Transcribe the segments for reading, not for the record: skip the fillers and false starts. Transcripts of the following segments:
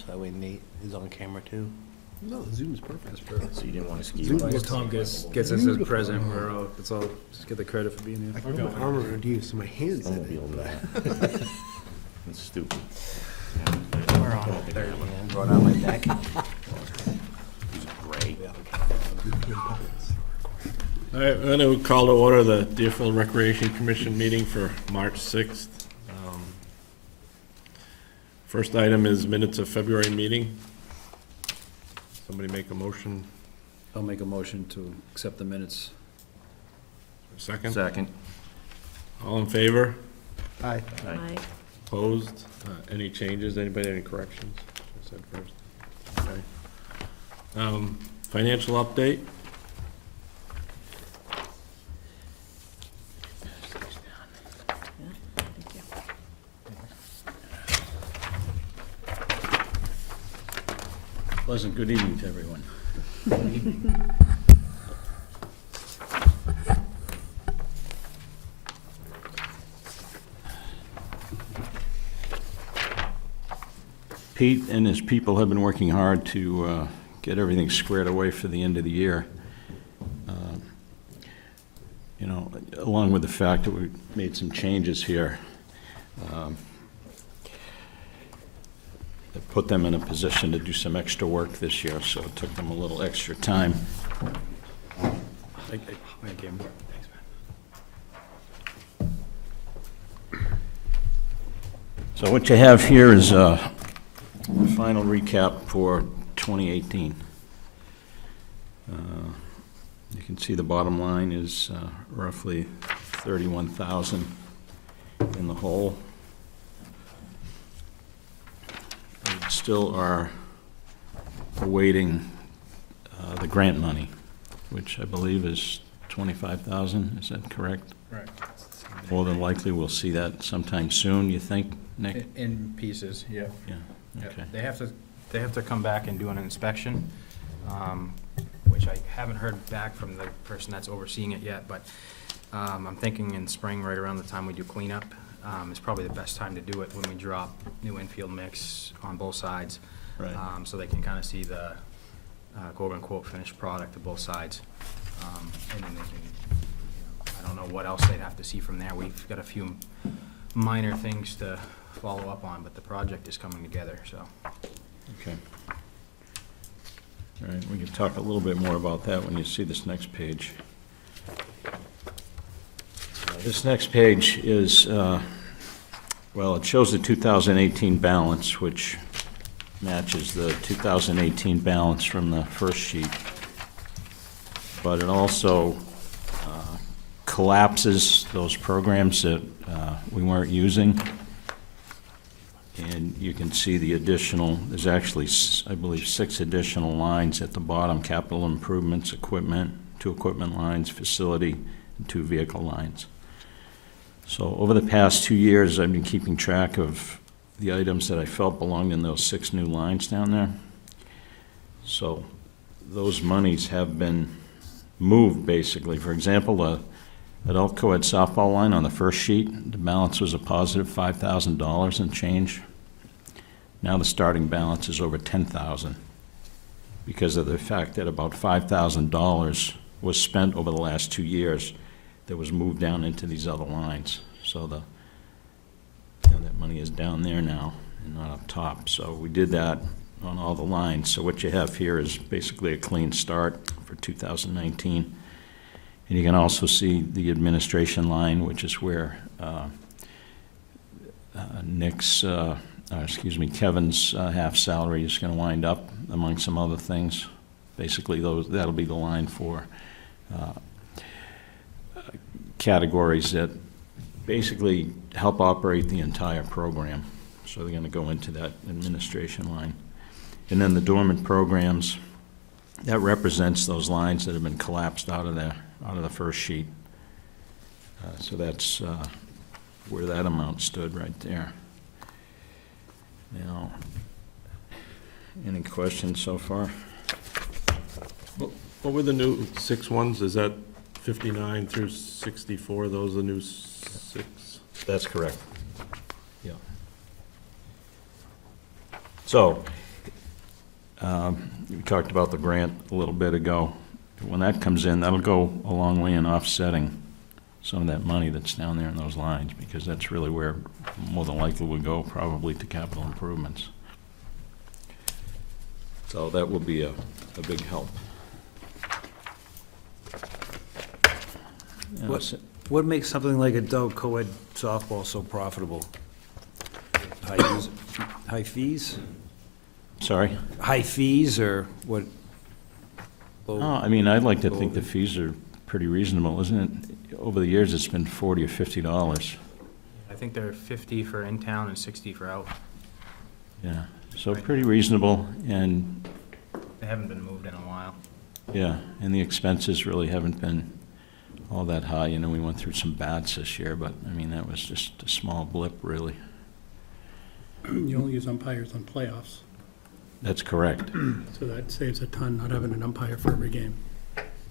so that way Nate is on camera too. No, the Zoom is perfect. So you didn't want to ski. Zoom by. looks Tom gets us beautiful. his present, we're all, it's all, just get the credit for being I here. can put my arm around you so my hands I'm in gonna be it. able to. That's stupid. We're on a 30 and brought out my deck. Great. All right, I'm going to call to order the Deerfield Recreation Commission meeting for March 6th. First item is minutes of February meeting. Somebody make a motion. I'll make a motion to accept the minutes. Second? Second. All in favor? Aye. Aye. Opposed? Any changes? Anybody, any corrections? I said first. Okay. Financial update? Pleasant good evening to everyone. Pete and his people have been working hard to get everything squared away for the end of the year. You know, along with the fact that we made some changes here, that put them in a position to do some extra work this year, so it took them a little extra time. Thank you. So what you have here is a final recap for 2018. You can see the bottom line is roughly 31,000 in the hole. We still are awaiting the grant money, which I believe is 25,000. Is that correct? Right. More than likely, we'll see that sometime soon, you think, Nick? In pieces, yeah. Yeah, Yep. okay. They have to come back and do an inspection, which I haven't heard back from the person that's overseeing it yet, but I'm thinking in spring, right around the time we do cleanup, is probably the best time to do it, when we drop new infield mix on both sides. Right. So they can kind of see the quote-unquote finished product of both sides. And then they can, I don't know what else they'd have to see from there. We've got a few minor things to follow up on, but the project is coming together, so. Okay. All right, we can talk a little bit more about that when you see this next page. This next page is, well, it shows the 2018 balance, which matches the 2018 balance from the first sheet. But it also collapses those programs that we weren't using. And you can see the additional, there's actually, I believe, 6 additional lines at the bottom: capital improvements, equipment, 2 equipment lines, facility, and 2 vehicle lines. So over the past 2 years, I've been keeping track of the items that I felt belonged in those 6 new lines down there. So those monies have been moved, basically. For example, at Elko Ed softball line on the first sheet, the balance was a positive $5,000 and change. Now the starting balance is over $10,000 because of the fact that about $5,000 was spent over the last 2 years that was moved down into these other lines. So that money is down there now and not up top. So we did that on all the lines. So what you have here is basically a clean start for 2019. And you can also see the administration line, which is where Kevin's half salary is going to wind up, among some other things. Basically, that'll be the line for categories that basically help operate the entire program. So they're going to go into that administration line. And then the dormant programs, that represents those lines that have been collapsed out of the first sheet. So that's where that amount stood right there. Now, any questions so far? What were the new 6 ones? Is that 59 through 64? Those are the new 6? That's correct. Yeah. So, we talked about the grant a little bit ago. When that comes in, that'll go a long way in offsetting some of that money that's down there in those lines, because that's really where more than likely would go, probably to capital improvements. So that will be a big help. What makes something like adult co-ed softball so profitable? High fees? Sorry? High fees or what? Oh, I mean, I'd like to think the fees are pretty reasonable, isn't it? Over the years, it's been $40 or $50. I think they're 50 for in-town and 60 for out. Yeah, so Right. pretty reasonable, and, They haven't been moved in a while. yeah, and the expenses really haven't been all that high. You know, we went through some bats this year, but, I mean, that was just a small blip, really. You only use umpires on playoffs, That's correct. so that saves a ton, not having an umpire for every game.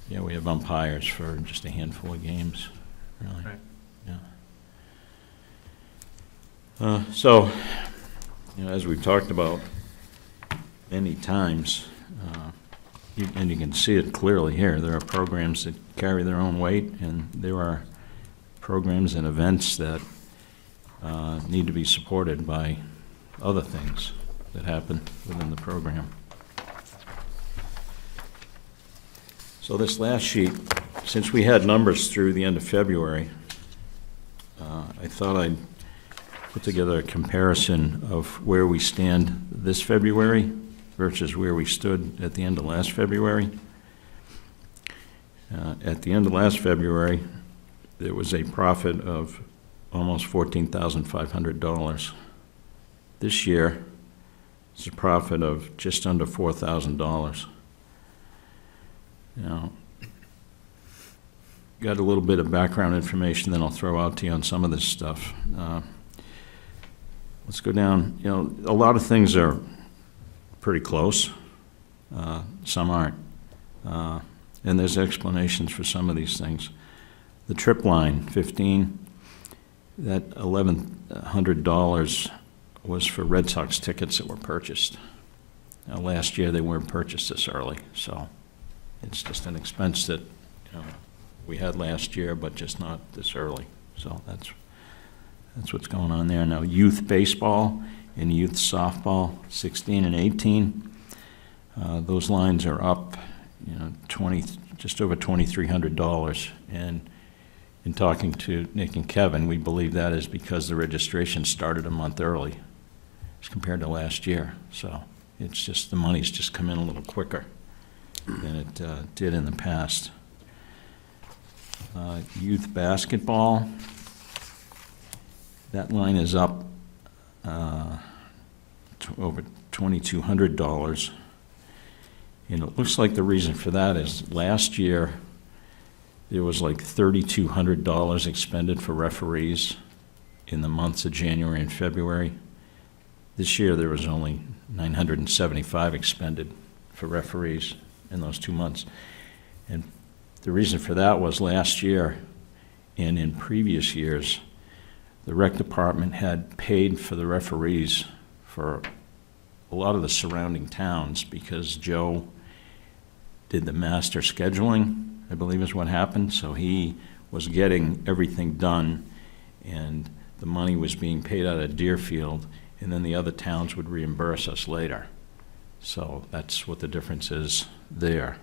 Yeah, we have umpires for just a handful of games, really. Right. Yeah. So, you know, as we've talked about many times, and you can see it clearly here, there are programs that carry their own weight, and there are programs and events that need to be supported by other things that happen within the program. So this last sheet, since we had numbers through the end of February, I thought I'd put together a comparison of where we stand this February versus where we stood at the end of last February. At the end of last February, there was a profit of almost $14,500. This year, it's a profit of just under $4,000. Now, got a little bit of background information that I'll throw out to you on some of this stuff. Let's go down. You know, a lot of things are pretty close. Some aren't. And there's explanations for some of these things. The trip line, 15, that $1,100 was for Red Sox tickets that were purchased. Now, last year, they weren't purchased this early, so it's just an expense that, you know, we had last year, but just not this early. So that's what's going on there. Now, youth baseball and youth softball, 16 and 18, those lines are up, you know, just over $2,300. And in talking to Nick and Kevin, we believe that is because the registration started a month early as compared to last year. So it's just, the money's just come in a little quicker than it did in the past. Youth basketball, that line is up to over $2,200. And it looks like the reason for that is last year there was like $3,200 expended for referees in the months of January and February. This year there was only $975 expended for referees in those 2 months. And the reason for that was last year and in previous years, the rec department had paid for the referees for a lot of the surrounding towns because Joe did the master scheduling, I believe is what happened. So he was getting everything done, and the money was being paid out of Deerfield, and then the other towns would reimburse us later. So that's what the difference is there.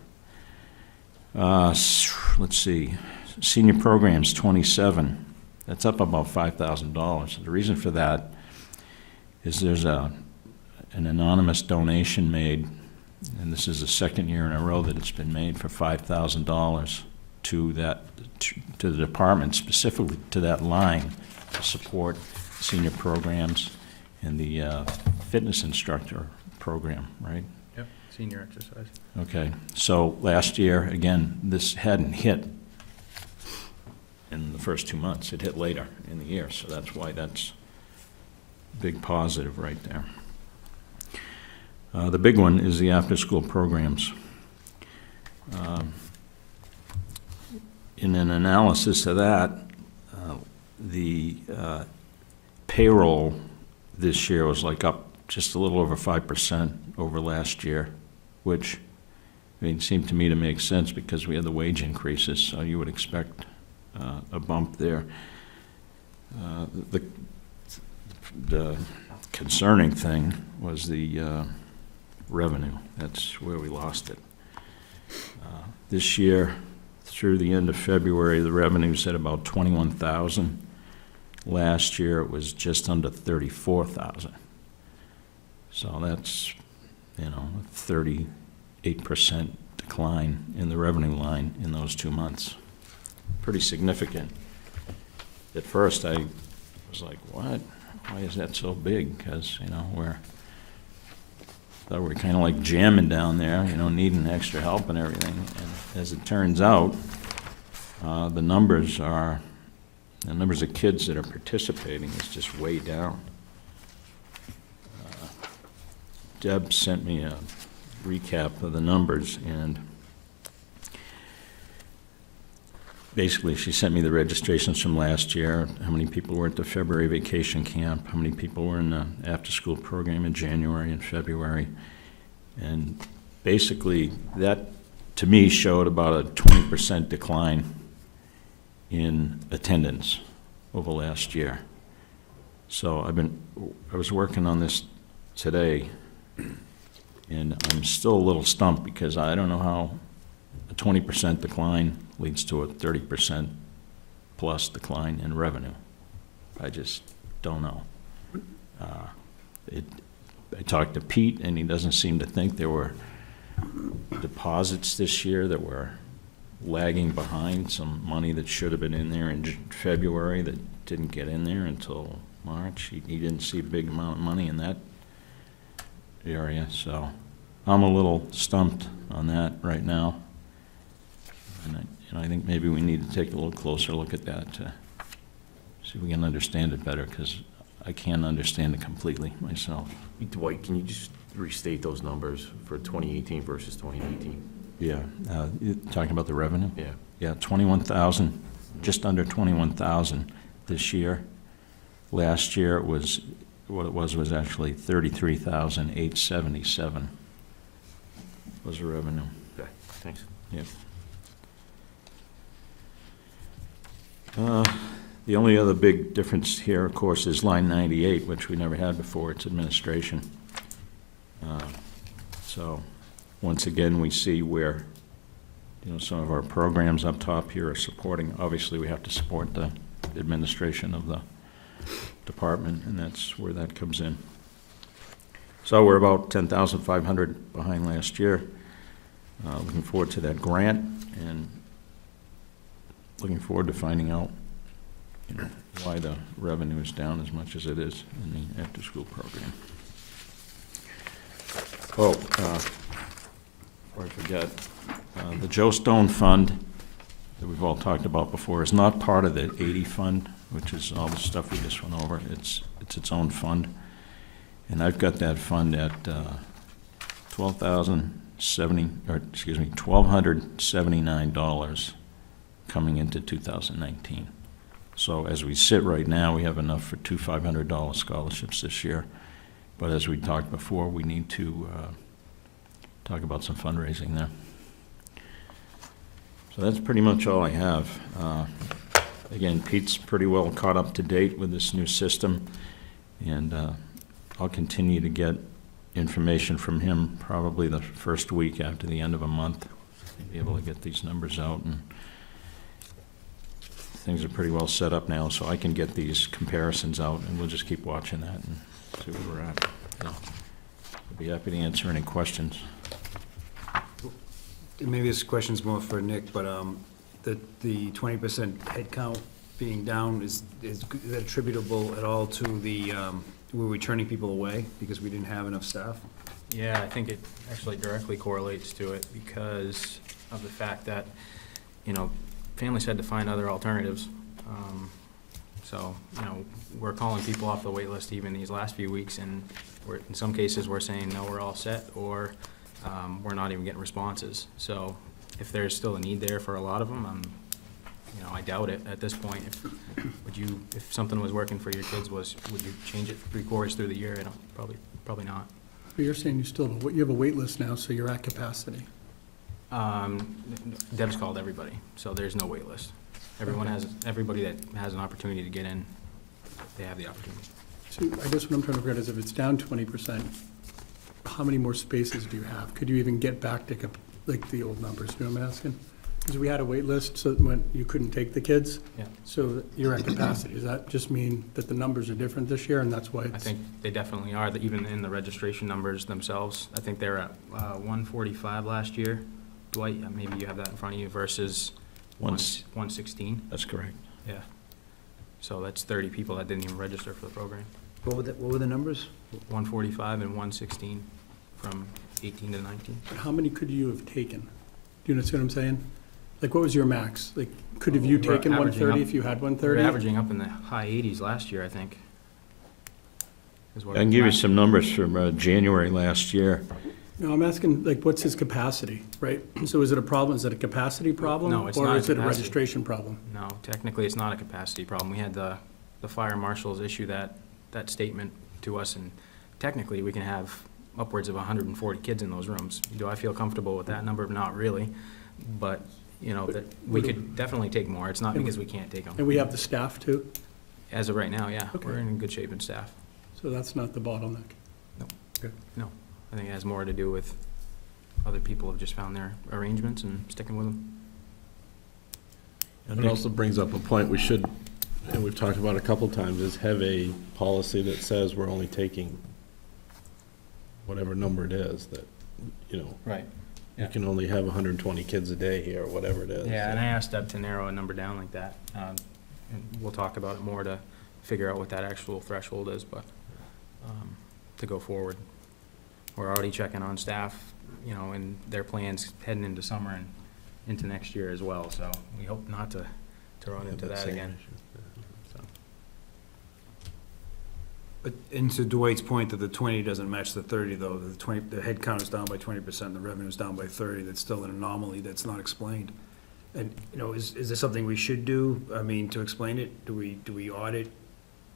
Let's see, senior programs, 27. That's up about $5,000. The reason for that is there's an anonymous donation made, and this is the second year in a row that it's been made, for $5,000 to the department, specifically to that line, to support senior programs and the fitness instructor program, right? Yep, senior exercise. Okay, so last year, again, this hadn't hit in the first 2 months. It hit later in the year, so that's why that's a big positive right there. The big one is the after-school programs. In an analysis of that, the payroll this year was like up just a little over 5% over last year, which, I mean, seemed to me to make sense because we had the wage increases, so you would expect a bump there. The concerning thing was the revenue. That's where we lost it. This year, through the end of February, the revenue's at about 21,000. Last year, it was just under 34,000. So that's, you know, a 38% decline in the revenue line in those 2 months. Pretty significant. At first, I was like, what? Why is that so big? Because, you know, thought we were kind of like jamming down there, you know, needing extra help and everything. And as it turns out, the numbers of kids that are participating is just way down. Deb sent me a recap of the numbers, and basically she sent me the registrations from last year, how many people were at the February vacation camp, how many people were in the after-school program in January and February. And basically that, to me, showed about a 20% decline in attendance over last year. So I was working on this today, and I'm still a little stumped because I don't know how a 20% decline leads to a 30% plus decline in revenue. I just don't know. I talked to Pete, and he doesn't seem to think there were deposits this year that were lagging behind, some money that should have been in there in February that didn't get in there until March. He didn't see a big amount of money in that area, so I'm a little stumped on that right now. And I think maybe we need to take a little closer look at that to see if we can understand it better, because I can't understand it completely myself. Dwight, can you just restate those numbers for 2018 versus 2019? Yeah, you're talking about the revenue? Yeah. Yeah, 21,000, just under 21,000 this year. Last year, it was, what it was actually 33,877 was the revenue. Okay, thanks. Yep. The only other big difference here, of course, is line 98, which we never had before. It's administration. So once again, we see where, you know, some of our programs up top here are supporting. Obviously, we have to support the administration of the department, and that's where that comes in. So we're about 10,500 behind last year. Looking forward to that grant, and looking forward to finding out, you know, why the revenue is down as much as it is in the after-school program. Oh, before I forget, the Joe Stone Fund that we've all talked about before is not part of the 80 fund, which is all the stuff we just went over. It's its own fund, and I've got that fund at $1,279 coming into 2019. So as we sit right now, we have enough for 2 $500 scholarships this year. But as we talked before, we need to talk about some fundraising there. So that's pretty much all I have. Again, Pete's pretty well caught up to date with this new system, and I'll continue to get information from him probably the first week after the end of a month. I'll be able to get these numbers out, and things are pretty well set up now, so I can get these comparisons out, and we'll just keep watching that and see where we're at. So, I'll be happy to answer any questions. Maybe this question's more for Nick, but the 20% headcount being down, is that attributable at all to the, we're returning people away because we didn't have enough staff? Yeah, I think it actually directly correlates to it because of the fact that, you know, families had to find other alternatives. So, you know, we're calling people off the wait list even these last few weeks, and in some cases, we're saying, no, we're all set, or we're not even getting responses. So if there's still a need there for a lot of them, you know, I doubt it at this point. If something was working for your kids, would you change it 3 quarters through the year? I don't, probably not. But you're saying you have a wait list now, so you're at capacity. Deb's called everybody, so there's no wait list. Everybody that has an opportunity to get in, they have the opportunity. So I guess what I'm trying to figure out is if it's down 20%, how many more spaces do you have? Could you even get back to like the old numbers, you know what I'm asking? Because we had a wait list, so when you couldn't take the kids. Yeah. So you're at capacity. Does that just mean that the numbers are different this year, and that's why I it's? think they definitely are, that even in the registration numbers themselves. I think they're at 145 last year. Dwight, maybe you have that in front of you, versus 116. That's correct. Yeah. So that's 30 people that didn't even register for the program. What were the numbers? 145 and 116 from 18 to 19. But how many could you have taken? Do you understand what I'm saying? Like, what was your max? Like, could have you We're taken averaging 130 up- if you had We're 130? averaging up in the high 80s last year, I think. Is what I can give you last- some numbers from January last year. No, I'm asking, like, what's his capacity, right? So is it a problem? Is it a capacity problem? No, it's Or not a is it a capacity. registration problem? No, technically, it's not a capacity problem. We had the fire marshals issue that statement to us, and technically, we can have upwards of 140 kids in those rooms. Do I feel comfortable with that number? Not really, but, you know, that, we could definitely take more. It's not because we can't take them. And we have the staff too? As of right now, yeah, Okay. we're in good shape in staff. So that's not the bottleneck. I think it has more to do with other people have just found their arrangements and sticking with them. And it also brings up a point we should, and we've talked about a couple times, is have a policy that says we're only taking whatever number it is, that, you know, Right. you can only have 120 kids a day here, or whatever it is. Yeah, and I asked Deb to narrow a number down like that. And we'll talk about it more to figure out what that actual threshold is, but, to go forward. We're already checking on staff, you know, and their plans heading into summer and into next year as well, so we hope not to run into that same again. issue. So, But, and to Dwight's point that the 20 doesn't match the 30, though, the head count is down by 20%, the revenue is down by 30, that's still an anomaly that's not explained. And, you know, is this something we should do, I mean, to explain it? Do we audit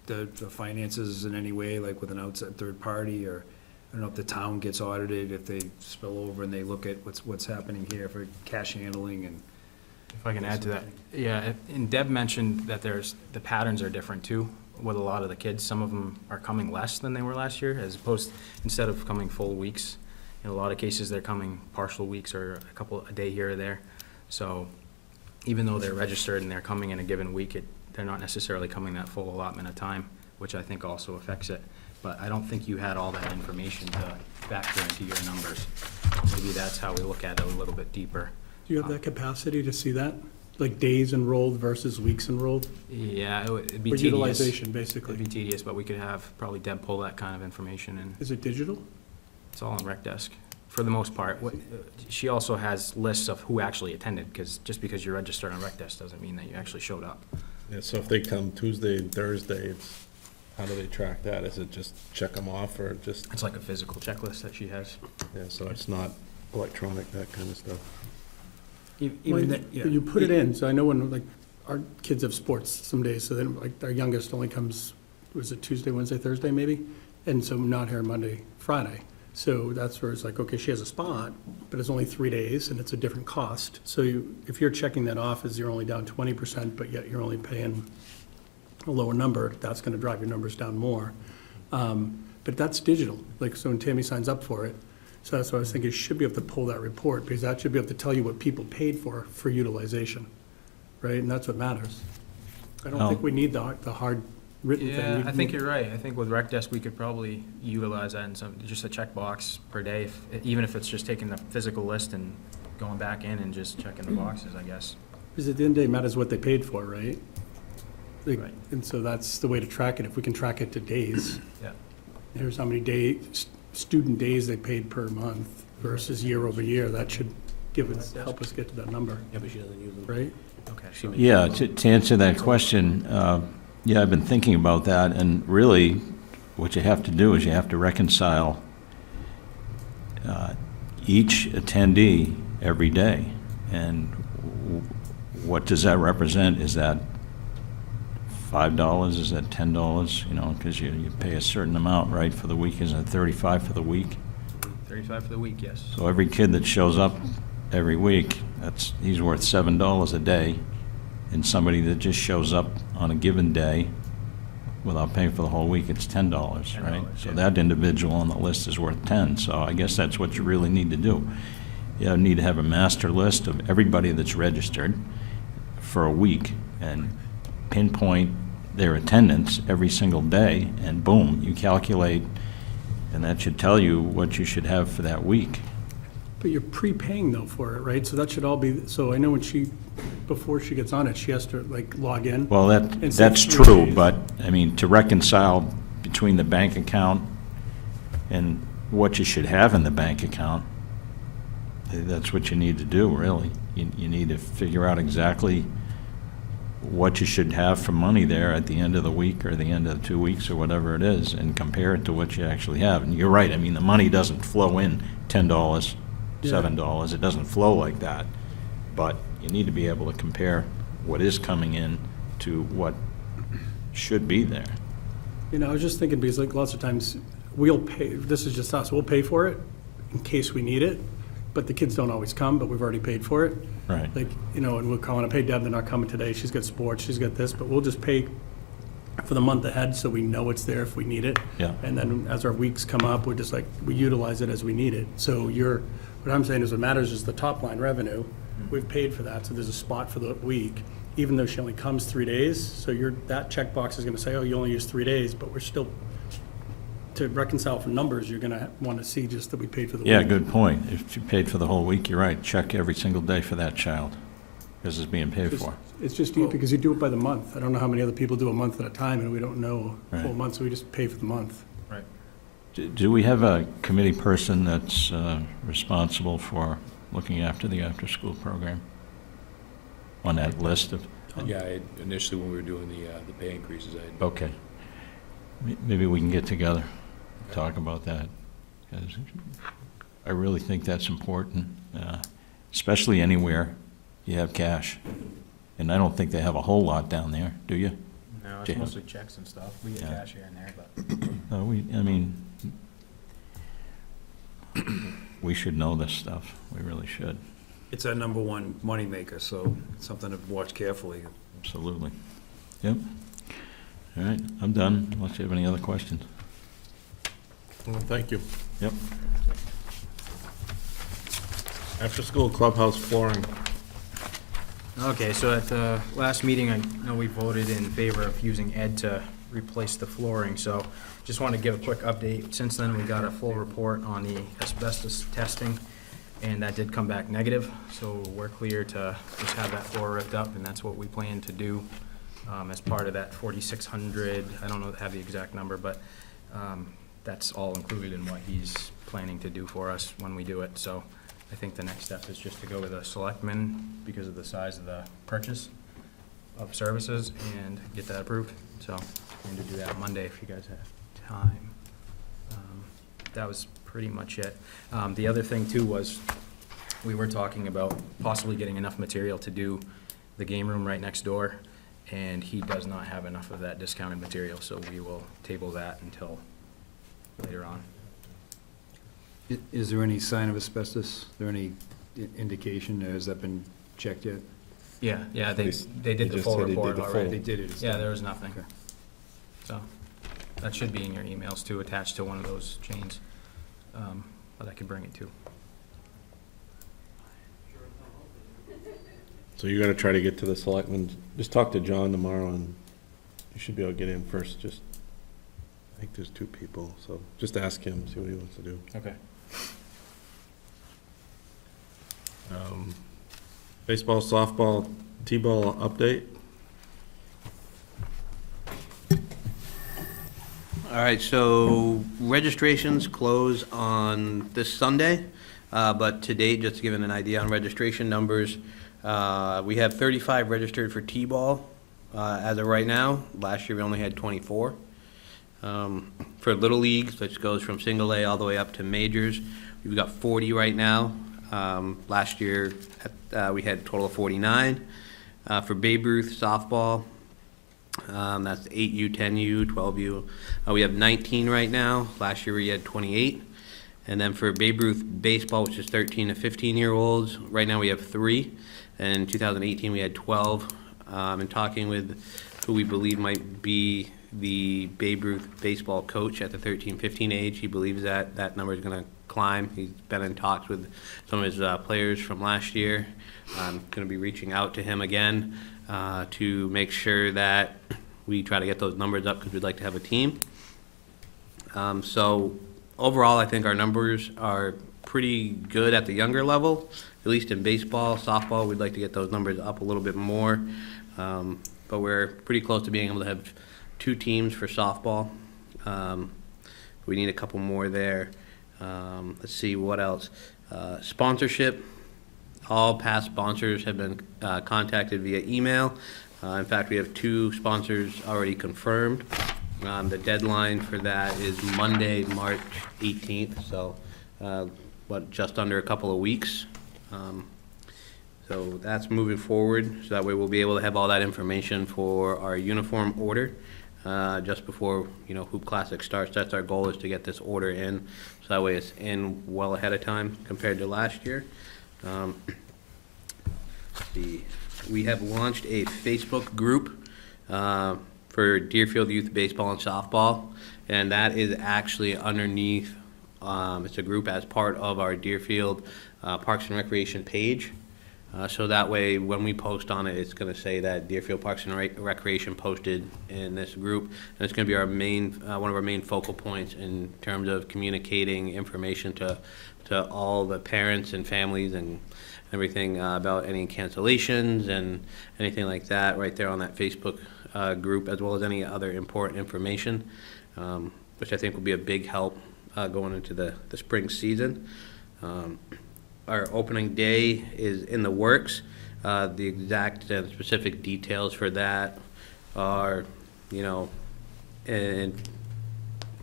the finances in any way, like with an outside third party, or, I don't know if the town gets audited, if they spill over and they look at what's happening here for cash handling and. if I can add to that, yeah, and Deb mentioned that the patterns are different too with a lot of the kids. Some of them are coming less than they were last year, as opposed, instead of coming full weeks. In a lot of cases, they're coming partial weeks or a day here or there. So even though they're registered and they're coming in a given week, they're not necessarily coming that full allotment of time, which I think also affects it. But I don't think you had all that information to factor into your numbers. Maybe that's how we look at it a little bit deeper. Do you have that capacity to see that? Like days enrolled versus weeks enrolled? Yeah, it'd be Or tedious. utilization, basically? It'd be tedious, but we could have probably Deb pull that kind of information, and Is it digital? it's all on Rec Desk, for the most part. She also has lists of who actually attended, because just because you're registered on Rec Desk doesn't mean that you actually showed up. Yeah, so if they come Tuesday and Thursday, how do they track that? Is it just check them off, or just, It's like a physical checklist that she has. yeah, so it's not electronic, that kind of stuff? Well, that- yeah. You put it in, so I know when, like, our kids have sports some days, so then, like, our youngest only comes, was it Tuesday, Wednesday, Thursday, maybe? And so not here Monday, Friday. So that's where it's like, okay, she has a spot, but it's only 3 days, and it's a different cost. So if you're checking that off as you're only down 20%, but yet you're only paying a lower number, that's gonna drive your numbers down more. But that's digital, like, so when Tammy signs up for it, so that's what I was thinking, you should be able to pull that report, because that should be able to tell you what people paid for utilization, right? And that's what matters. I don't think we need the hard written thing. Yeah, We I think need- you're right. I think with Rec Desk, we could probably utilize that in just a checkbox per day, even if it's just taking the physical list and going back in and just checking the boxes, I guess. Because at the end of the day, it matters what they paid for, right? Like, Right. and so that's the way to track it, if we can track it to days. Yeah. Here's how many student days they paid per month versus year over year, that should help us get to that number, Yeah, but she doesn't use them. right? Okay. Yeah, to answer that question, yeah, I've been thinking about that, and really, what you have to do is you have to reconcile each attendee every day. And what does that represent? Is that $5? Is that $10? You know, because you pay a certain amount, right, for the week. Is it 35 for the week? 35 for the week, yes. So every kid that shows up every week, he's worth $7 a day. And somebody that just shows up on a given day without paying for the whole week, it's $10, right? So yeah. that individual on the list is worth 10. So I guess that's what you really need to do. You need to have a master list of everybody that's registered for a week and pinpoint their attendance every single day, and boom, you calculate, and that should tell you what you should have for that week. But you're prepaying though for it, right? So that should all be, so I know before she gets on it, she has to like log in. Well, And say that's 3 true, days. but, I mean, to reconcile between the bank account and what you should have in the bank account, that's what you need to do, really. You need to figure out exactly what you should have for money there at the end of the week or the end of the 2 weeks or whatever it is, and compare it to what you actually have. And you're right, I mean, the money doesn't flow in $10, Yeah. $7, it doesn't flow like that. But you need to be able to compare what is coming in to what should be there. You know, I was just thinking, because like lots of times, we'll pay, this is just us, we'll pay for it in case we need it, but the kids don't always come, but we've already paid for it. Right. Like, you know, and we're calling, I pay Deb, they're not coming today, she's got sports, she's got this, but we'll just pay for the month ahead, so we know it's there if we need it. Yeah. And then as our weeks come up, we're just like, we utilize it as we need it. So what I'm saying is what matters is the top line revenue, we've paid for that, so there's a spot for the week, even though she only comes 3 days, so that checkbox is gonna say, oh, you only use 3 days, but we're still, to reconcile for numbers, you're gonna wanna see just that we paid for the week. Yeah, good point. If you paid for the whole week, you're right, check every single day for that child, because it's being paid for. It's just you, because you do it by the month. I don't know how many other people do a month at a time, and we don't know a full Right. month, so we just pay for the month. Right. Do we have a committee person that's responsible for looking after the after-school program on that list of? Yeah, initially when we were doing the pay increases, Okay. Maybe we can get together, talk about that, because I really think that's important, especially anywhere you have cash. And I don't think they have a whole lot down there, do you? No, Yeah. it's mostly checks and stuff. We get Yeah. cash here and there, but I mean, we should know this stuff. We really should, It's our number one moneymaker, so it's something to watch carefully. absolutely. Yep. All right, I'm done, unless you have any other questions. Well, thank you. Yep. After-school clubhouse flooring. Okay, so at the last meeting, I know we voted in favor of using Ed to replace the flooring, so just want to give a quick update. Since then, we got a full report on the asbestos testing, and that did come back negative, so we're clear to just have that floor ripped up, and that's what we plan to do as part of that 4,600, I don't know, have the exact number, but that's all included in what he's planning to do for us when we do it, so I think the next step is just to go with a selectman because of the size of the purchase of services and get that approved. So, and to do that Monday if you guys have time. That was pretty much it. The other thing too was, we were talking about possibly getting enough material to do the game room right next door, and he does not have enough of that discounted material, so we will table that until later on. Is there any sign of asbestos? Is there any indication, or has that been checked yet? Yeah, they They did the just full said they did report the already. full. They did it. it's Yeah, done. there was nothing. Okay. So, that should be in your emails too, attached to one of those chains, but I could bring it too. So you're gonna try to get to the selectmen, just talk to John tomorrow and you should be able to get in first, just, I think there's 2 people, so just ask him, see what he wants to do. Okay. Baseball, softball, T-ball update? All right, so registrations close on this Sunday, but to date, just to give an idea on registration numbers, we have 35 registered for T-ball as of right now. Last year, we only had 24. For Little Leagues, which goes from single A all the way up to majors, we've got 40 right now. Last year, we had a total of 49. For Babe Ruth softball, That's 8U, 10U, 12U. We have 19 right now. Last year we had 28. And then for Babe Ruth Baseball, which is 13 to 15-year-olds, right now we have 3. And in 2018, we had 12. And talking with who we believe might be the Babe Ruth Baseball coach at the 13-15 age, he believes that that number is going to climb. He's been in talks with some of his players from last year. I'm going to be reaching out to him again to make sure that we try to get those numbers up because we'd like to have a team. So overall, I think our numbers are pretty good at the younger level, at least in baseball. Softball, we'd like to get those numbers up a little bit more. But we're pretty close to being able to have 2 teams for softball. We need a couple more there. Let's see, what else? Sponsorship. All past sponsors have been contacted via email. In fact, we have 2 sponsors already confirmed. The deadline for that is Monday, March 18th, so just under a couple of weeks. So that's moving forward, so that way we'll be able to have all that information for our uniform order just before, Hoop Classic starts. That's our goal, is to get this order in, so that way it's in well ahead of time compared to last year. We have launched a Facebook group for Deerfield Youth Baseball and Softball, and that is actually underneath, it's a group as part of our Deerfield Parks and Recreation page. So that way, when we post on it, it's going to say that Deerfield Parks and Recreation posted in this group, and it's going to be our main, one of our main focal points in terms of communicating information to all the parents and families and everything about any cancellations and anything like that right there on that Facebook group, as well as any other important information, which I think will be a big help going into the spring season. Our opening day is in the works. The exact and specific details for that are, in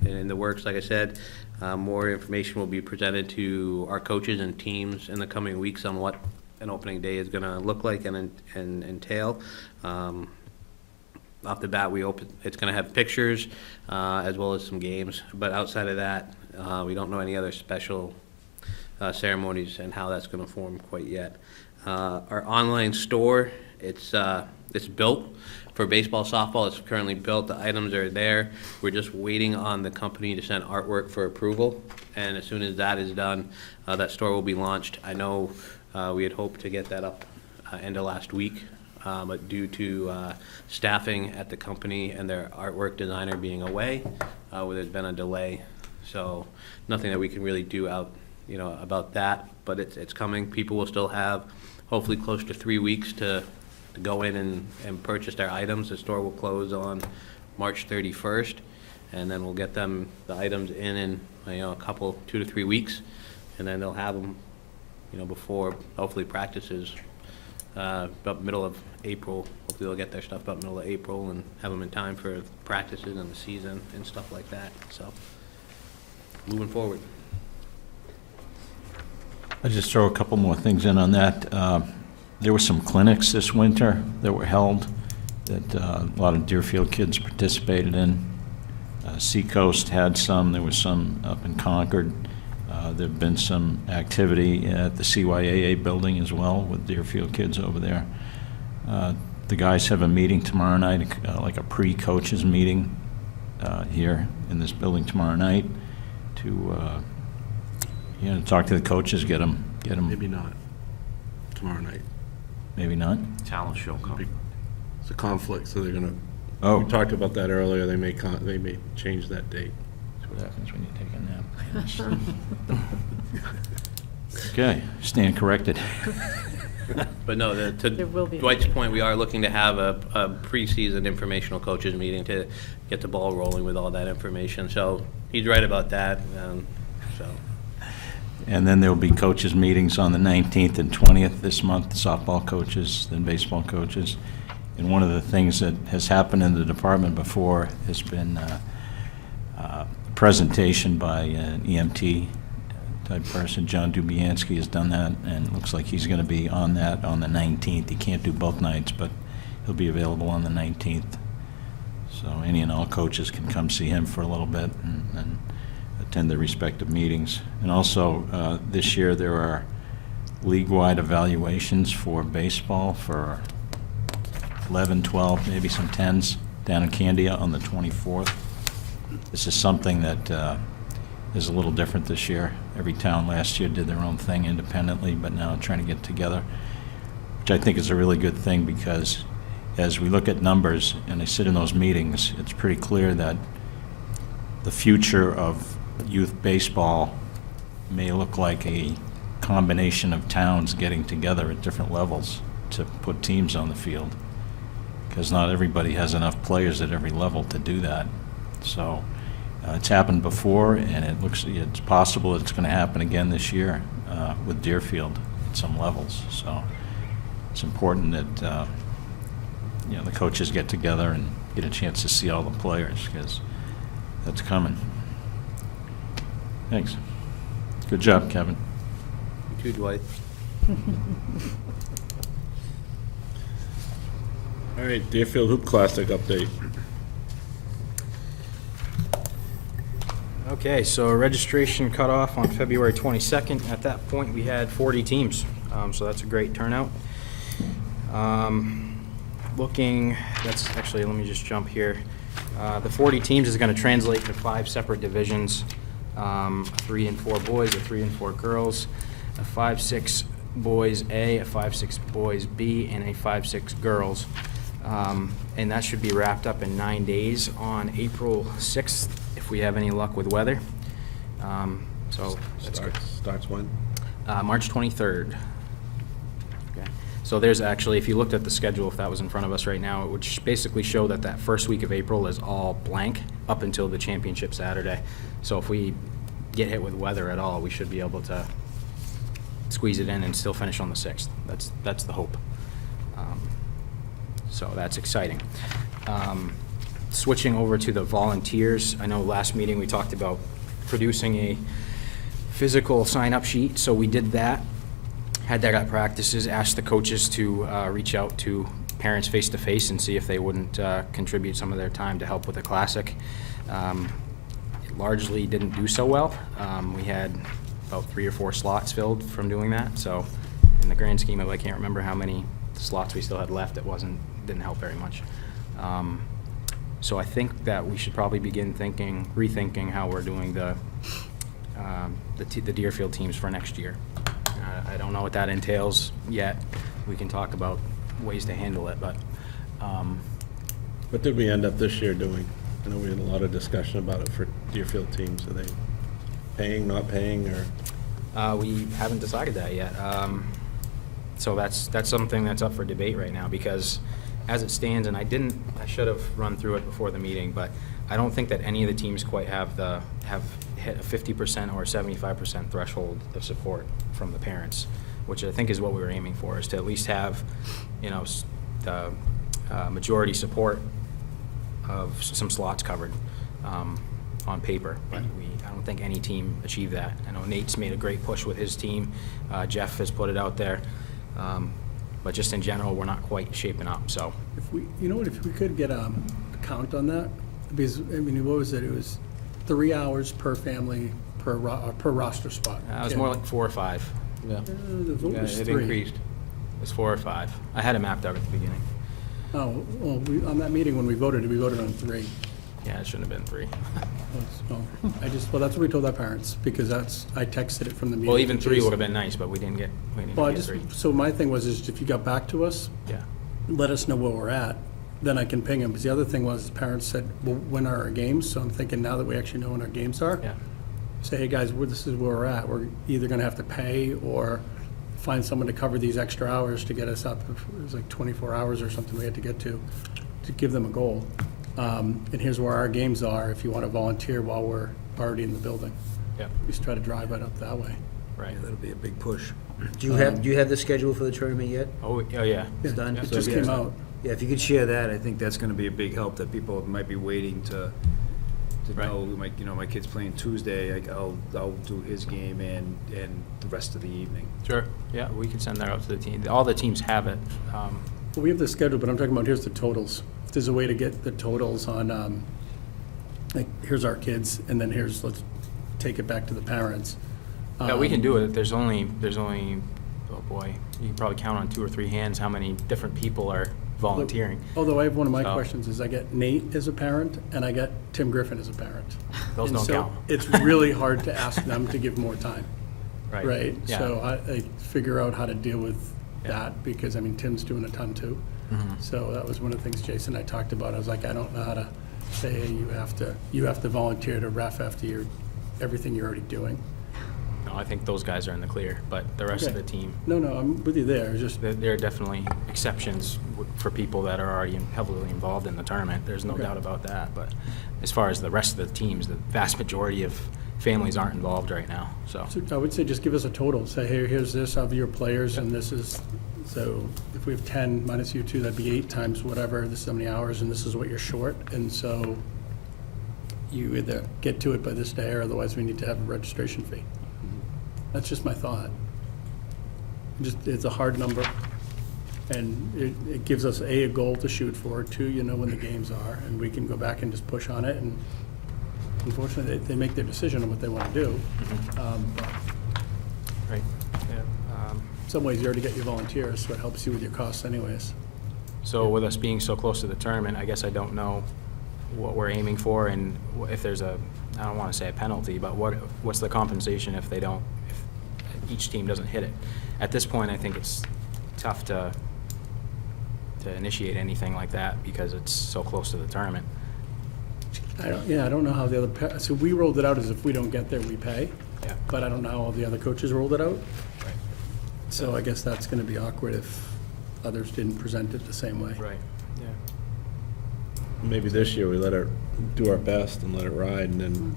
the works, like I said. More information will be presented to our coaches and teams in the coming weeks on what an opening day is going to look like and entail. Off the bat, it's going to have pictures as well as some games. But outside of that, we don't know any other special ceremonies and how that's going to form quite yet. Our online store, it's built for baseball, softball. It's currently built. The items are there. We're just waiting on the company to send artwork for approval. And as soon as that is done, that store will be launched. I know we had hoped to get that up end of last week, but due to staffing at the company and their artwork designer being away, there's been a delay. So nothing that we can really do about that, but it's coming. People will still have hopefully close to 3 weeks to go in and purchase their items. The store will close on March 31st, and then we'll get the items in a couple, 2 to 3 weeks, and then they'll have them, before hopefully practices about middle of April. Hopefully they'll get their stuff about middle of April and have them in time for practices and the season and stuff like that. So moving forward. I'll just throw a couple more things in on that. There were some clinics this winter that were held that a lot of Deerfield kids participated in. Seacoast had some. There was some up in Concord. There have been some activity at the CYAA building as well with Deerfield kids over there. The guys have a meeting tomorrow night, like a pre-coaches meeting here in this building tomorrow night to talk to the coaches, get them. Maybe not tomorrow night. Maybe not. Talent show coming. It's a conflict, so they're gonna, Oh. we talked about that earlier, they may change that date. That's what happens when you take a nap. Okay, stand corrected. But no, There will be. Dwight's point, we are looking to have a preseason informational coaches meeting to get the ball rolling with all that information. So he's right about that. So And then there'll be coaches' meetings on the 19th and 20th this month, softball coaches, then baseball coaches. And one of the things that has happened in the department before has been a presentation by an EMT type person. John Dubiansky has done that, and it looks like he's going to be on that on the 19th. He can't do both nights, but he'll be available on the 19th So any and all coaches can come see him for a little bit and attend the respective meetings. And also, this year, there are league-wide evaluations for baseball for 11, 12, maybe some 10s down in Candia on the 24th. This is something that is a little different this year. Every town last year did their own thing independently, but now trying to get together, which I think is a really good thing, because as we look at numbers and I sit in those meetings, it's pretty clear that the future of youth baseball may look like a combination of towns getting together at different levels to put teams on the field, because not everybody has enough players at every level to do that. So it's happened before, and it's possible it's going to happen again this year with Deerfield at some levels. So it's important that the coaches get together and get a chance to see all the players, because that's coming. Thanks. Good job, Kevin. You too, Dwight. All right, Deerfield Hoop Classic update. Okay, so registration cut off on February 22nd. At that point, we had 40 teams, so that's a great turnout. Let me just jump here. The 40 teams is going to translate to 5 separate divisions, 3 and 4 boys, a 3 and 4 girls, a 5-6 boys A, a 5-6 boys B, and a 5-6 girls. And that should be wrapped up in 9 days on April 6th, if we have any luck with weather. So that's good. Starts when? March 23rd. Okay. So there's actually, if you looked at the schedule, if that was in front of us right now, it would basically show that that first week of April is all blank up until the championship Saturday. So if we get hit with weather at all, we should be able to squeeze it in and still finish on the 6th. That's the hope. So that's exciting. Switching over to the volunteers, I know last meeting we talked about producing a physical sign-up sheet, so we did that. Had that at practices, asked the coaches to reach out to parents face-to-face and see if they wouldn't contribute some of their time to help with the Classic. It largely didn't do so well. We had about 3 or 4 slots filled from doing that, so in the grand scheme of, I can't remember how many slots we still had left, didn't help very much. So I think that we should probably begin rethinking how we're doing the Deerfield teams for next year. I don't know what that entails yet. We can talk about ways to handle it, but What did we end up this year doing? I know we had a lot of discussion about it for Deerfield teams. Are they paying, not paying, or? we haven't decided that yet. So that's something that's up for debate right now, because as it stands, and I should have run through it before the meeting, but I don't think that any of the teams quite have hit a 50% or 75% threshold of support from the parents, which I think is what we were aiming for, is to at least have, the majority support of some slots covered on paper. But I don't think any team achieved that. I know Nate's made a great push with his team. Jeff has put it out there. But just in general, we're not quite shaping up, so. If we could get a count on that, because, I mean, what was it? It was 3 hours per family, per roster spot. It was more like 4 or 5. Yeah. The vote was It 3. increased. It was 4 or 5. I had it mapped out at the beginning. Oh, well, on that meeting when we voted on 3. Yeah, it shouldn't have been 3. Well, that's what we told our parents, because I texted it from the meeting. Well, even 3 would have been nice, but we didn't get 3. So my thing was, is if you got back to us, Yeah. let us know where we're at, then I can ping them. Because the other thing was, parents said, well, when are our games? So I'm thinking, now that we actually know when our games are, Yeah. say, hey, guys, this is where we're at. We're either gonna have to pay or find someone to cover these extra hours to get us up. It was like 24 hours or something we had to get to give them a goal. And here's where our games are, if you want to volunteer while we're already in the building. Yeah. We just try to drive it up that way. Right. Yeah, that'll be a big push. Do you have the schedule for the tournament yet? Oh, yeah. It's done? Yeah. It just came out. Yeah, if you could share that, I think that's gonna be a big help, that people might be waiting to Right. know, my kid's playing Tuesday, I'll do his game and the rest of the evening. Sure. Yeah, we can send that out to the team. All the teams have it. Well, we have the schedule, but I'm talking about, here's the totals. there's a way to get the totals on, like, here's our kids, and then here's, let's take it back to the parents. Yeah, we can do it. There's only, oh boy, you can probably count on 2 or 3 hands how many different people are volunteering. Although I have one of my So- questions is I get Nate as a parent and I get Tim Griffin as a parent. Those And don't so count. It's really hard to ask them to give more time, right? Yeah. So I figure out how to deal with Yeah. that because, I mean, Tim's doing a ton too. Mhm. So that was one of the things Jason and I talked about. I was like, I don't know how to say, hey, you have to volunteer to ref after everything you're already doing. No, I think those guys are in the clear, but the rest of Okay. the team, No, I'm with you there. It's just, there are definitely exceptions for people that are already heavily involved in the tournament. There's no Okay. doubt about that. But as far as the rest of the teams, the vast majority of families aren't involved right now, so. so I would say just give us a total. Say, hey, here's this of your players and this is, so if we have 10 minus you two, that'd be 8 times whatever, this is how many hours and this is what you're short. And so you either get to it by this day or otherwise we need to have a registration fee. That's just my thought. Just, it's a hard number and it gives us a goal to shoot for, 2, you know when the games are and we can go back and just push on it and unfortunately they make their decision on what they want to do. But Right, yeah. in some ways, you already get your volunteers, so it helps you with your costs anyways. So with us being so close to the tournament, I guess I don't know what we're aiming for and if there's a, I don't want to say a penalty, but what's the compensation if they don't, if each team doesn't hit it? At this point, I think it's tough to initiate anything like that because it's so close to the tournament. I don't know how the other, so we rolled it out as if we don't get there, we pay, Yeah. but I don't know how all the other coaches rolled it out. Right. So I guess that's gonna be awkward if others didn't present it the same way. Right, yeah. Maybe this year we let it, do our best and let it ride, and then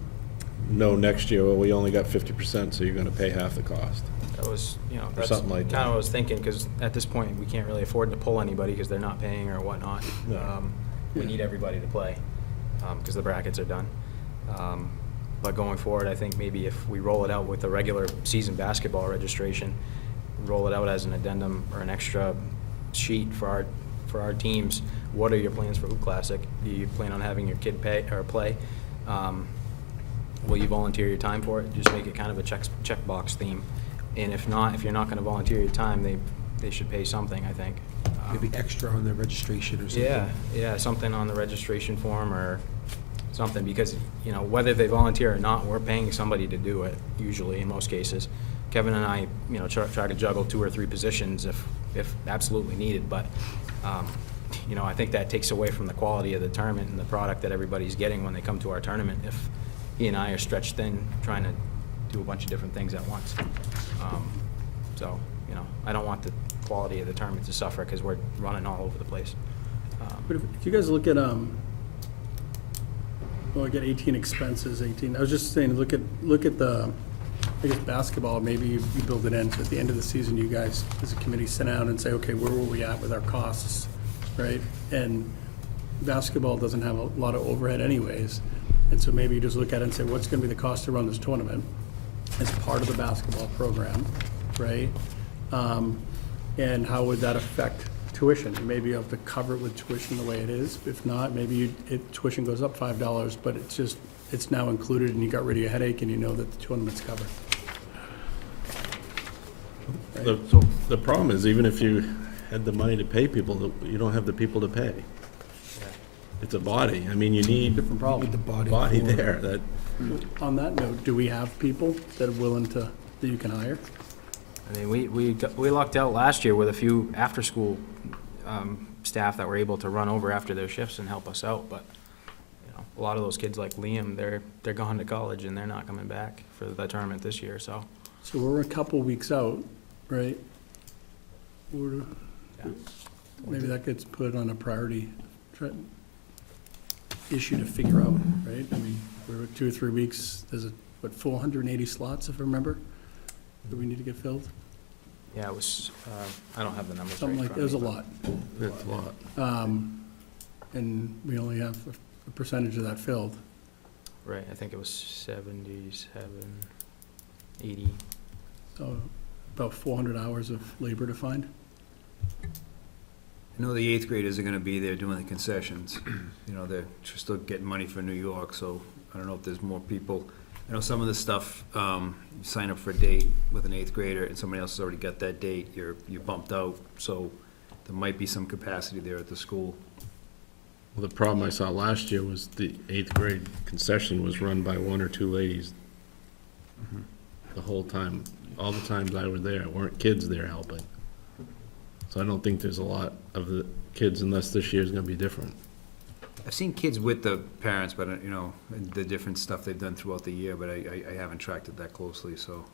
know next year, well, we only got 50%, so you're gonna pay half the cost. That was, that's something like kind that. of what I was thinking, because at this point, we can't really afford to pull anybody because they're not paying or whatnot. No. We need everybody to play, because the brackets are done. But going forward, I think maybe if we roll it out with the regular season basketball registration, roll it out as an addendum or an extra sheet for our teams. What are your plans for Hoop Classic? Do you plan on having your kid pay or play? Will you volunteer your time for it? Just make it kind of a checkbox theme. And if not, if you're not gonna volunteer your time, they should pay something, I think. Maybe extra on their registration or something. Yeah, something on the registration form or something, because, whether they volunteer or not, we're paying somebody to do it, usually, in most cases. Kevin and I, try to juggle 2 or 3 positions if absolutely needed, but, I think that takes away from the quality of the tournament and the product that everybody's getting when they come to our tournament, if he and I are stretched thin, trying to do a bunch of different things at once. So, I don't want the quality of the tournament to suffer, because we're running all over the place. But if you guys look at, I get 18 expenses, 18, I was just saying, look at the, I guess, basketball, maybe you build it in, so at the end of the season, you guys, as a committee, sit down and say, okay, where were we at with our costs, right? And basketball doesn't have a lot of overhead anyways, and so maybe you just look at it and say, what's gonna be the cost to run this tournament as part of the basketball program, right? And how would that affect tuition? Maybe you have to cover it with tuition the way it is. If not, maybe tuition goes up $5, but it's now included and you got rid of your headache and you know that the tournament's covered. The problem is, even if you had the money to pay people, you don't have the people to pay. It's a body. I mean, you need Different Need problem. the body. body there that, On that note, do we have people that are willing to, that you can hire? I mean, we lucked out last year with a few after-school staff that were able to run over after their shifts and help us out, but, a lot of those kids like Liam, they're gone to college and they're not coming back for the tournament this year, so. So we're a couple weeks out, right? Maybe that gets put on a priority issue to figure out, right? I mean, we're 2 or 3 weeks, there's 480 slots, if I remember, that we need to get filled? Yeah, it was, I don't have the numbers right Something in like, front of there's a me, lot. that's a lot. And we only have a percentage of that filled. but- Right, I think it was 77, 80. So about 400 hours of labor to find. I know the 8th graders are gonna be there doing the concessions. You know, they're still getting money for New York, so I don't know if there's more people. I know some of the stuff, you sign up for a date with an 8th grader and somebody else has already got that date, you're bumped out, so there might be some capacity there at the school. Well, the problem I saw last year was the 8th grade concession was run by 1 or 2 ladies. The whole time, all the times I was there, weren't kids there helping. So I don't think there's a lot of the kids unless this year's gonna be different. I've seen kids with the parents, but, you know, the different stuff they've done throughout the year, but I haven't tracked it that closely, so.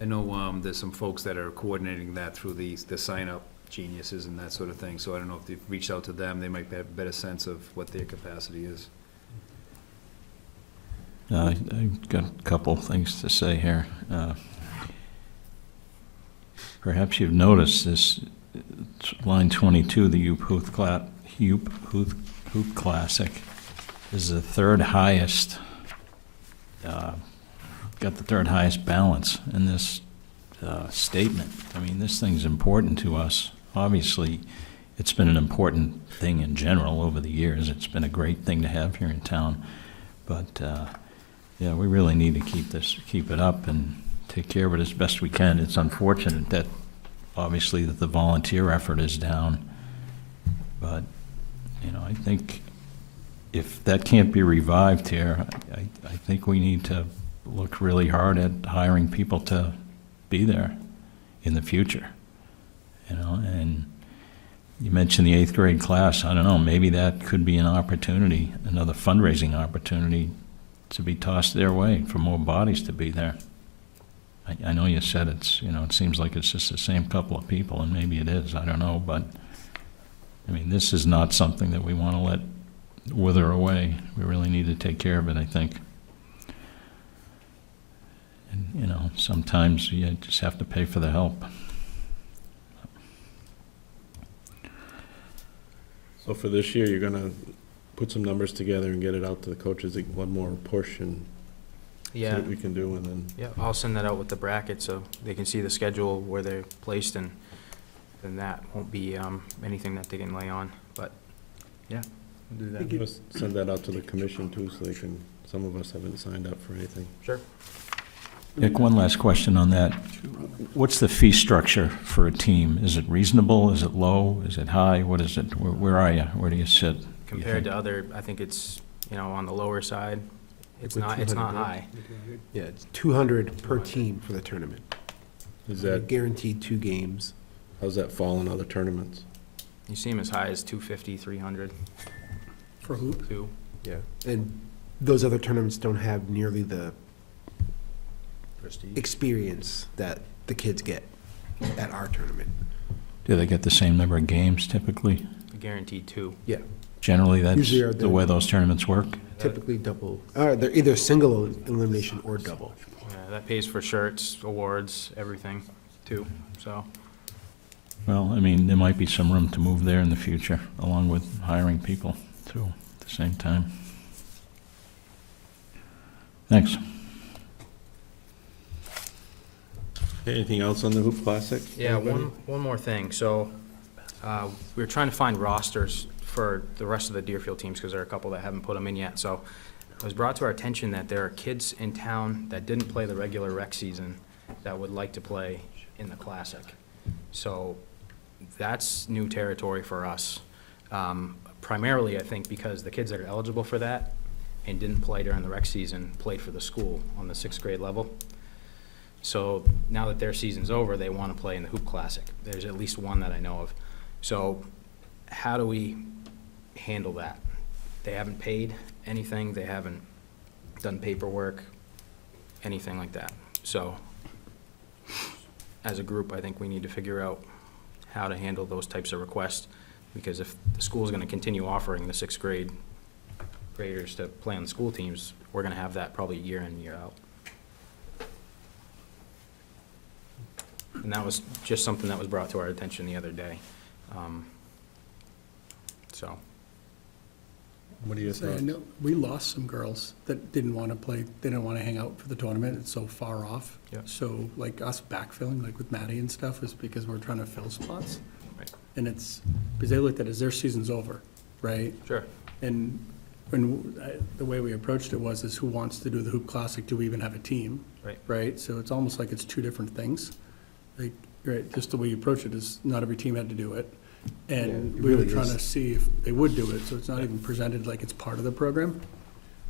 I know, there's some folks that are coordinating that through the sign-up geniuses and that sort of thing, so I don't know if you've reached out to them, they might have a better sense of what their capacity is. I've got a couple things to say here. Perhaps you've noticed this, line 22, the Hoop Classic is the third highest, got the third highest balance in this statement. I mean, this thing's important to us. Obviously, it's been an important thing in general over the years. It's been a great thing to have here in town. But, yeah, we really need to keep it up and take care of it as best we can. It's unfortunate that, obviously, that the volunteer effort is down. But, you know, I think if that can't be revived here, I think we need to look really hard at hiring people to be there in the future. You know, and you mentioned the 8th grade class. I don't know, maybe that could be an opportunity, another fundraising opportunity to be tossed their way for more bodies to be there. I know you said it's, you know, it seems like it's just the same couple of people, and maybe it is, I don't know, but, I mean, this is not something that we want to let wither away. We really need to take care of it, I think. And, you know, sometimes you just have to pay for the help. So for this year, you're gonna put some numbers together and get it out to the coaches, like one more push and see Yeah, what we can do, and then, yeah, I'll send that out with the bracket so they can see the schedule where they're placed, and then that won't be anything that they can lay on, but, yeah, we'll do that. just send that out to the commission too, so they can, some of us haven't signed up for anything. Sure. Nick, one last question on that. What's the fee structure for a team? Is it reasonable? Is it low? Is it high? What is it? Where are you? Where do you sit? Compared to other, I think it's, you know, on the lower side. It's With not 200, right? high. Yeah, it's 200 per team for the tournament. Is You're that, guaranteed 2 games. how's that fall in other tournaments? You see them as high as 250, 300, For hoop? too. Yeah. And those other tournaments don't have nearly the experience that the kids get at our tournament. Do they get the same number of games typically? Guaranteed 2. Yeah, Generally, that's Usually are the way those tournaments work? typically double, they're either single elimination or double. Yeah, that pays for shirts, awards, everything, too, so. Well, I mean, there might be some room to move there in the future, along with hiring people, too, at the same time. Thanks. Anything else on the Hoop Classic? Yeah, Anybody? one more thing. So, we were trying to find rosters for the rest of the Deerfield teams, because there are a couple that haven't put them in yet. So, it was brought to our attention that there are kids in town that didn't play the regular rec season that would like to play in the Classic. So, that's new territory for us. Primarily, I think, because the kids that are eligible for that and didn't play during the rec season played for the school on the 6th grade level. So now that their season's over, they want to play in the Hoop Classic. There's at least one that I know of. So how do we handle that? They haven't paid anything, they haven't done paperwork, anything like that. So as a group, I think we need to figure out how to handle those types of requests, because if the school's going to continue offering the 6th grade graders to play on the school teams, we're going to have that probably year in, year out. And that was just something that was brought to our attention the other day. So, What do you So I think? know, we lost some girls that didn't want to play, they didn't want to hang out for the tournament, it's so far off. Yeah. So like us backfilling, like with Maddie and stuff, is because we're trying to fill spots. Right. And it's, because they looked at it as their season's over, right? Sure. And the way we approached it was, is who wants to do the Hoop Classic? Do we even have a team? Right. Right? So it's almost like it's two different things. Like, right, just the way you approach it is not every team had to do it. And it we were really trying is. to see if they would do it, so it's not even presented like it's part of the program.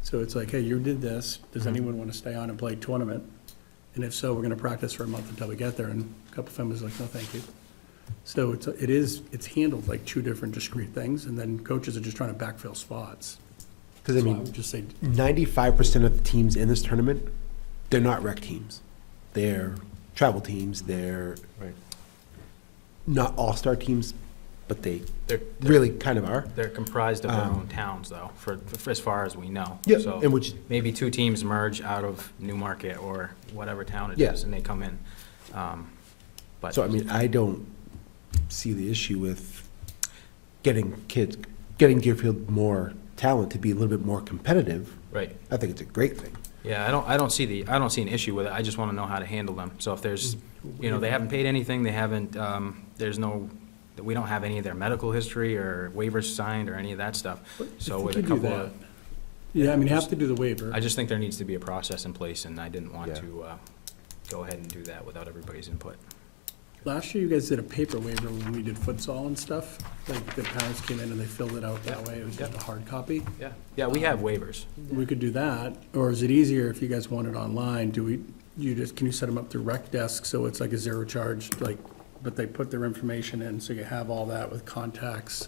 So it's like, hey, you did this, does anyone want to stay on and play tournament? And if so, we're gonna practice for a month until we get there, and a couple families are like, no, thank you. So it's handled like two different discrete things, and then coaches are just trying to backfill spots. Because I So I mean, would just say, 95% of the teams in this tournament, they're not rec teams. They're travel teams. They're Right. not all-star teams, but they They're, really kind of are. they're comprised of their Um, own towns, though, for as far as we know. Yeah, So and which, maybe two teams merge out of Newmarket or whatever town it Yeah. is, and they come in. But so I mean, I don't see the issue with getting Deerfield more talent to be a little bit more competitive. Right. I think it's a great thing. Yeah, I don't see an issue with it. I just want to know how to handle them. So if there's, they haven't paid anything, they haven't, we don't have any of their medical history or waivers signed or any of that stuff. So if with we a could do couple of, that. Yeah, I mean, you have to do the waiver. I just think there needs to be a process in place, and I didn't want Yeah. to go ahead and do that without everybody's input. Last year, you guys did a paper waiver when we did futsal and stuff. Like, the parents came in and they filled it out that way. It was just a hard copy. Yeah. Yeah, we have waivers. We could do that, or is it easier if you guys want it online? Can you set them up through Rec Desk, so it's like a zero charge, like, but they put their information in, so you have all that with contacts,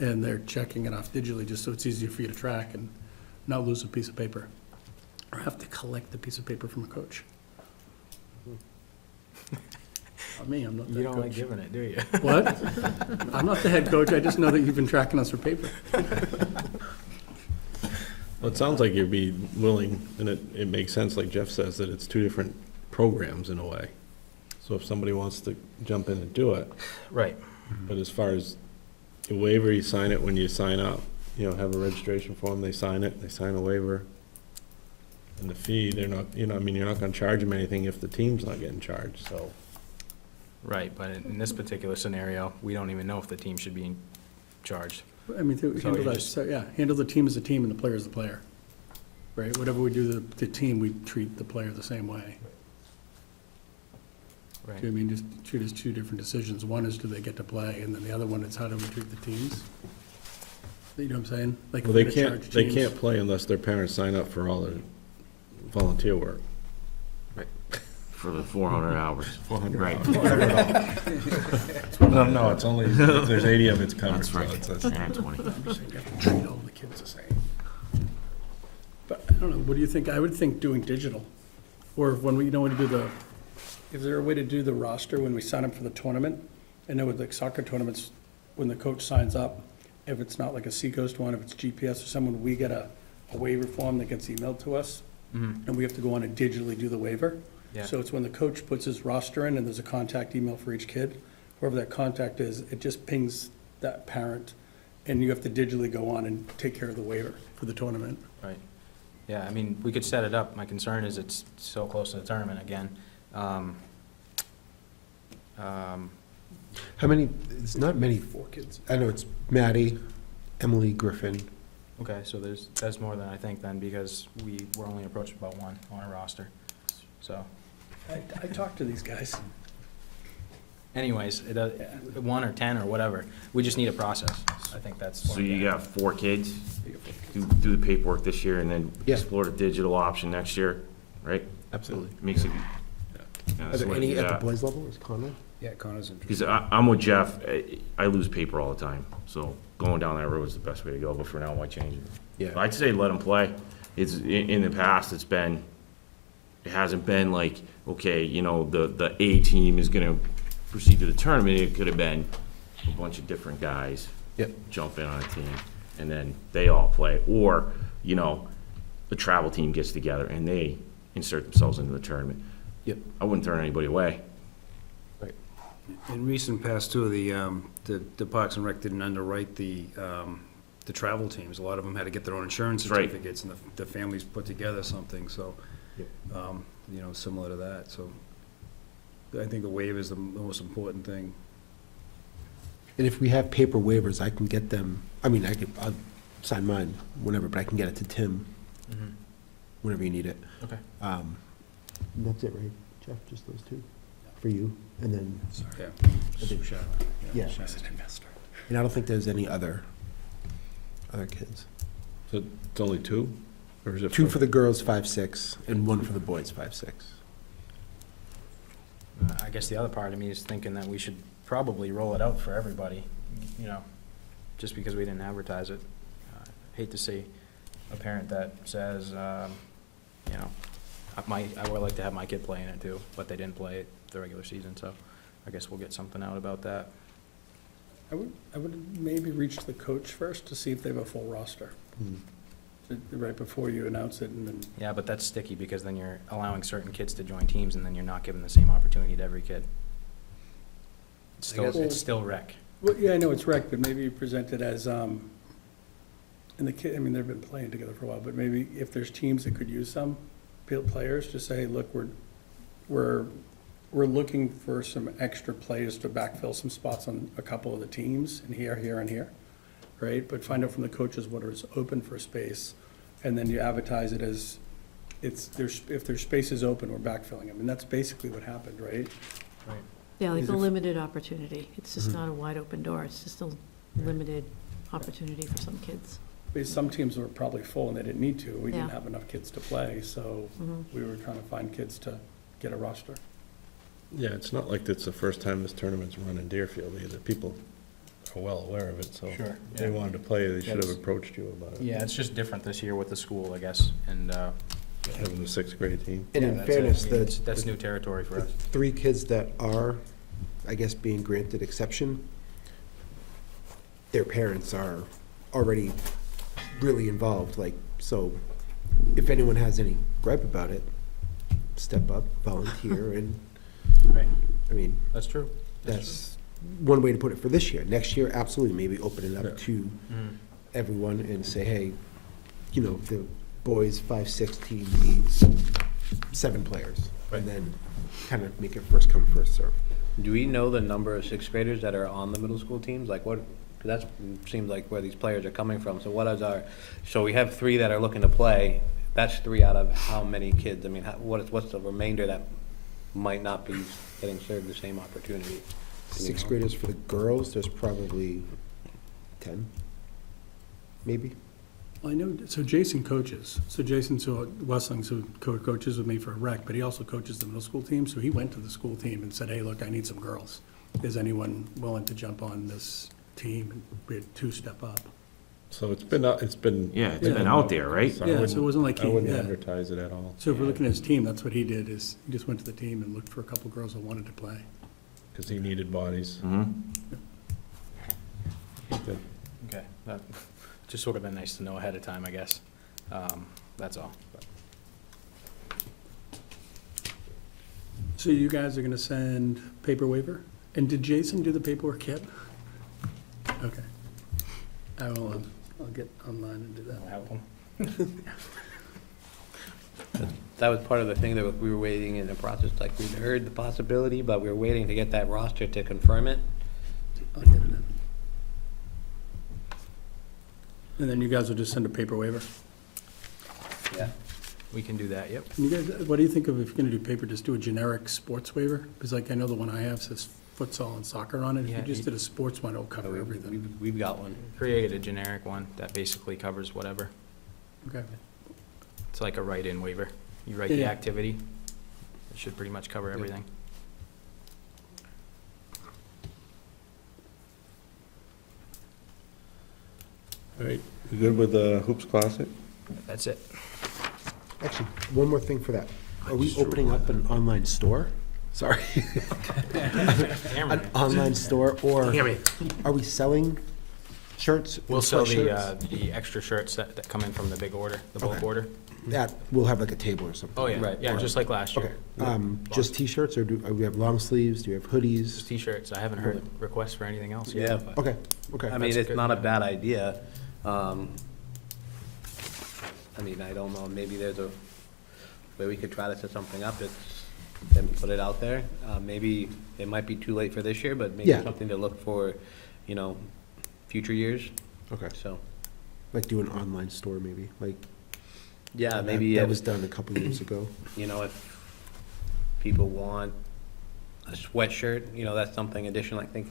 and they're checking it off digitally, just so it's easier for you to track and not lose a piece of paper, or have to collect the piece of paper from a coach. Not me, I'm not You that don't like coach. giving it, do you? What? I'm not the head coach, I just know that you've been tracking us for paper. Well, it sounds like you'd be willing, and it makes sense, like Jeff says, that it's two different programs in a way. So if somebody wants to jump in and do it, Right. but as far as the waiver, you sign it when you sign up. Have a registration form, they sign it, they sign a waiver. And the fee, they're not, you're not gonna charge them anything if the team's not getting charged, so. Right, but in this particular scenario, we don't even know if the team should be charged. I mean, So handle you that, just- so, yeah, handle the team as a team and the player as the player. Right, whatever we do the team, we treat the player the same way. Right. Do you know what I mean, just treat it as two different decisions. One is, do they get to play, and then the other one is, how do we treat the teams? You know what I'm saying? Like, Well, if we're they gonna can't, charge they teams- can't play unless their parents sign up for all their volunteer work. For the 400 hours. 400 Right. No, it's only, if there's 80 of it's covered, That's so right. it's, And 20. I'm just saying, you have to treat all the kids the same. But, I don't know, what do you think? I would think doing digital, or when we, when we do the, is there a way to do the roster when we sign up for the tournament? I know with like soccer tournaments, when the coach signs up, if it's not like a Seacoast one, if it's GPS or someone, we get a waiver form that gets emailed to us, and we have to go on and digitally do the waiver. Yeah. So it's when the coach puts his roster in and there's a contact email for each kid, whoever that contact is, it just pings that parent, and you have to digitally go on and take care of the waiver for the tournament. Right. Yeah, I mean, we could set it up. My concern is it's so close to the tournament again. How many, it's not many, 4 kids. I know it's Maddie, Emily Griffin. Okay, so that's more than I think then, because we were only approached about one on a roster. So I talked to these guys. anyways, one or 10 or whatever, we just need a process. I think that's. So you got 4 kids, do the paperwork this year and then Yeah. explore the digital option next year, right? Absolutely. Makes it. Are there any at the boys level, is Conrad? Yeah, Connor's interested. Because I'm with Jeff, I lose paper all the time, so going down that road is the best way to go, but for now, why change it? Yeah. I'd say let them play. In the past, it hasn't been like, okay, the A team is gonna proceed to the tournament. It could have been a bunch of different guys. Yep. Jump in on a team, and then they all play. Or, the travel team gets together and they insert themselves into the tournament. Yep. I wouldn't turn anybody away. In recent past too, the Parks and Rec didn't underwrite the travel teams. A lot of them had to get their own insurance That's right. certificates, and the families put together something, so, similar to that, so. I think the waiver is the most important thing. And if we have paper waivers, I can get them, I'll sign mine whenever, but I can get it to Tim Mhm. whenever you need it. Okay. That's it, right, Jeff? Just those two for you? And then, Yeah. I think- yeah. And I don't think there's any other kids. So it's only two? Or is it? Two for the girls, 5'6", and one for the boys, 5'6". I guess the other part of me is thinking that we should probably roll it out for everybody, you know, just because we didn't advertise it. Hate to see a parent that says, you know, I would like to have my kid play in it too, but they didn't play it the regular season, so I guess we'll get something out about that. I would maybe reach the coach first to see if they have a full roster, right before you announce it, and then, Yeah, but that's sticky because then you're allowing certain kids to join teams and then you're not giving the same opportunity to every kid. It's I still, guess- it's still rec. well, yeah, I know it's rec, but maybe you present it as, and the kid, I mean, they've been playing together for a while, but maybe if there's teams that could use some players, just say, look, we're looking for some extra players to backfill some spots on a couple of the teams, and here, and here, right? But find out from the coaches what is open for space, and then you advertise it as, if there's spaces open, we're backfilling them, and that's basically what happened, right? Yeah, like Is a it- limited opportunity. It's just Mhm. not a wide open door. It's just a limited opportunity for some kids. Because some teams were probably full and they didn't need to. We didn't Yeah. have enough kids to play, so Mhm. we were trying to find kids to get a roster. Yeah, it's not like it's the first time this tournament's run in Deerfield either. People are well aware of it, so. Sure, If they yeah. wanted to play, they should have That's- approached you about it. Yeah, it's just different this year with the school, I guess, and, Having the sixth grade team. And yeah, in that's it. fairness, I mean, that's new territory for the us. 3 kids that are, I guess, being granted exception, their parents are already really involved, like, so if anyone has any gripe about it, step up, volunteer, and, Right, I mean, that's true. that's one way to put it for this year. Next year, absolutely, maybe open it Yeah. up to Mhm. everyone and say, hey, you know, the boys 5'6" team needs 7 players. Right. And then kind of make it first come, first serve. Do we know the number of sixth graders that are on the middle school teams? Like what, 'cause that seems like where these players are coming from. So what is so we have 3 that are looking to play. That's 3 out of how many kids? I mean, what's the remainder that might not be getting served the same opportunity? Do we 6th know? graders for the girls, there's probably 10, maybe. Well, I know, so Jason coaches. So Jason, Westling, coaches with me for rec, but he also coaches the middle school team. So he went to the school team and said, hey, look, I need some girls. Is anyone willing to jump on this team? And we had 2 step up. So it's been, out. It's been. Yeah, it's been out there, right? So I Yeah, so wouldn't- it wasn't like I he- wouldn't yeah. advertise it at all. So if we're looking at his team, that's what he did, is he just went to the team and looked for a couple girls that wanted to play. Because he needed bodies. Mhm. Good. Okay, that, just sort of been nice to know ahead of time, I guess. That's all. But So you guys are gonna send paper waiver? And did Jason do the paperwork yet? Okay. I will, I'll get online and do that. I'll help them. That was part of the thing that we were waiting in the process, like we'd heard the possibility, but we were waiting to get that roster to confirm it. I'll get it in. And then you guys will just send a paper waiver? Yeah. We can do that, yep. And you guys, what do you think of if you're gonna do paper, just do a generic sports waiver? Because like, I know the one I have says futsal and soccer on it. If Yeah, you just you- did a sports one, it'll cover everything. We've got one. Created a generic one that basically covers whatever. Okay. It's like a write-in waiver. You write Yeah, the yeah. activity, it should pretty much cover everything. All right, you good with the Hoops Classic? That's it. Actually, one more thing for that. Are we opening up an online store? Sorry. An online store, or are we selling shirts? We'll sell sweatshirts? the extra shirts that come in from the big order, the bulk Okay. order. That, we'll have like a table or something. Oh, yeah, Right. yeah, just like last Okay, year. just T-shirts, or do we have long sleeves, do we have hoodies? Just T-shirts. I haven't heard requests for anything else yet. Yeah. but- Okay, okay. I mean, That's it's good. not a bad idea. I mean, I don't know, maybe there's a way we could try to set something up, and put it out there. Maybe it might be too late for this year, but maybe Yeah. something to look for you know, future years, Okay. so, Like do an online store maybe, like. yeah, that- maybe, That was done a couple years ago. you know, if people want a sweatshirt, you know, that's something additional, I think,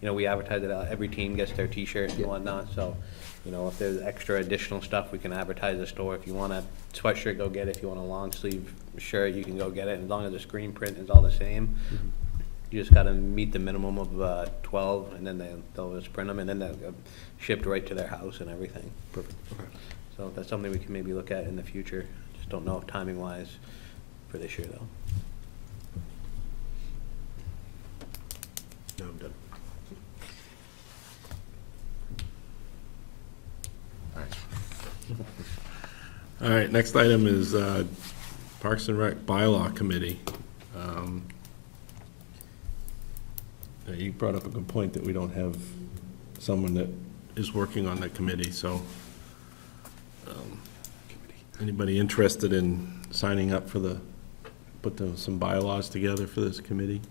you know, we advertise it out, every team gets their t-shirt and Yeah. whatnot, so, you know, if there's extra additional stuff, we can advertise the store. If you want a sweatshirt, go get it. If you want a long sleeve shirt, you can go get it, as long as the screen print is all the same. You just gotta meet the minimum of 12, and then they'll just print them, and then they'll get shipped right to their house and everything. Perfect, okay. So that's something we can maybe look at in the future. Just don't know if timing-wise for this year, though. No, I'm done. All right, next item is Parks and Rec Bylaw Committee. You brought up a good point that we don't have someone that is working on that committee, so anybody interested in signing up for some bylaws together for this committee?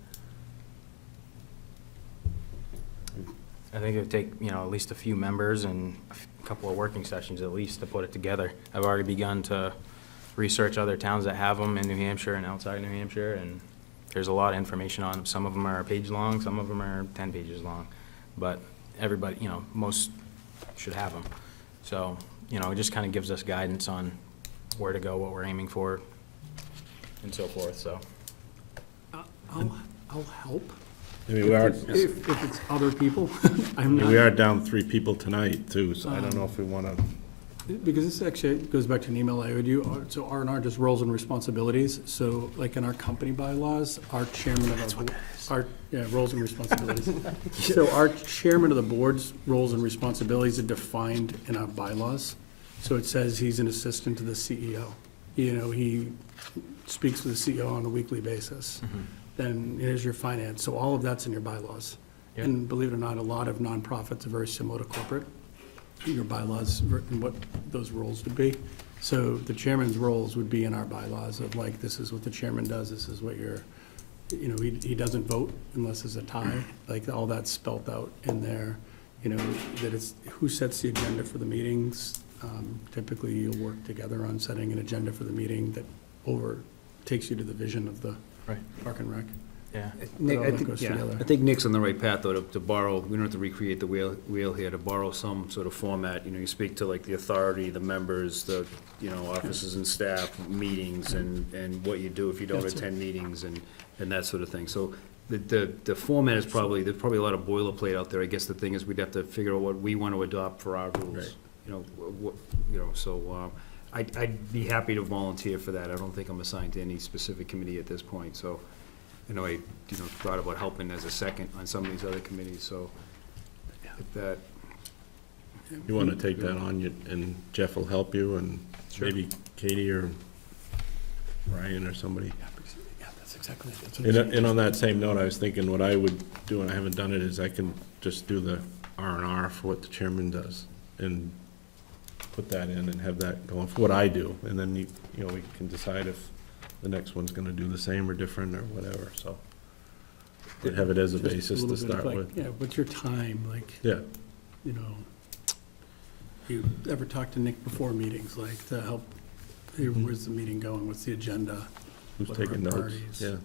I think it'd take, you know, at least a few members and a couple of working sessions at least to put it together. I've already begun to research other towns that have them in New Hampshire and outside New Hampshire, and there's a lot of information on them. Some of them are a page long, some of them are 10 pages long, but everybody, you know, most should have them. So, you know, it just kind of gives us guidance on where to go, what we're aiming for, and so forth, so. I'll help. I mean, we are, If it's other people, I'm I mean, not. we are down 3 people tonight, too, so I don't know if we want to. Because this actually goes back to an email I owed you. So R&R just roles and responsibilities. So like in our company bylaws, our chairman of yeah, roles and responsibilities. So our chairman of the board's roles and responsibilities are defined in our bylaws. So it says he's an assistant to the CEO. You know, he speaks to the CEO on a weekly basis. Then here's your finance. So all of that's in your bylaws. Yep. And believe it or not, a lot of nonprofits are very similar to corporate. Your bylaws and what those roles would be. So the chairman's roles would be in our bylaws of like, this is what the chairman does, this is what you're, you know, he doesn't vote unless there's a tie. Like, all that's spelt out in there, you know, that it's who sets the agenda for the meetings. Typically, you'll work together on setting an agenda for the meeting that takes you to the vision of the Right. Park and Rec. Yeah. Nick, all I that think, goes yeah, together. I think Nick's on the right path, though, to borrow, we don't have to recreate the wheel here, to borrow some sort of format. You know, you speak to like the authority, the members, the, you know, officers and staff, meetings, and what you do if you don't That's it. attend meetings, and that sort of thing. So the format is probably, there's probably a lot of boilerplate out there. I guess the thing is, we'd have to figure out what we want to adopt for our rules. Right. You know, what, you know, so, I'd be happy to volunteer for that. I don't think I'm assigned to any specific committee at this point, so. I know I, thought about helping as a second on some of these other committees, so if that, You want to take that on, and Jeff will help you, and Sure. maybe Katie or Ryan or somebody. Yeah, that's exactly it. And on that same note, I was thinking what I would do, and I haven't done it, is I can just do the R&R for what the chairman does, and put that in and have that going for what I do, and then you know, we can decide if the next one's gonna do the same or different or whatever, so. But have it as a Just basis little to bit of, start like, with. Yeah, what's your time, like, Yeah, you know, you ever talk to Nick before meetings, like, to help, hey, where's the meeting going, what's the agenda? who's What are taking our notes? priorities?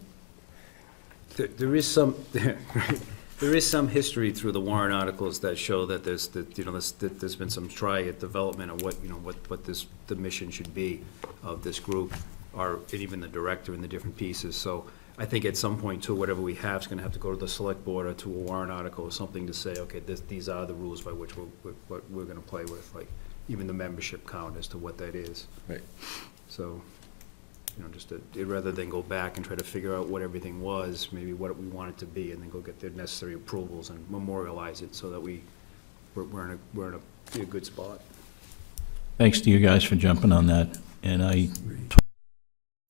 Yeah. there is some, there is some history through the warrant articles that show that there's been some try at development of what, what the mission should be of this group, or even the director and the different pieces. So I think at some point too, whatever we have is gonna have to go to the select board or to a warrant article or something to say, okay, these are the rules by which we're gonna play with, like even the membership count as to what that is. Right. So, just rather than go back and try to figure out what everything was, maybe what we want it to be, and then go get the necessary approvals and memorialize it so that we're in a good spot. Thanks to you guys for jumping on that, and I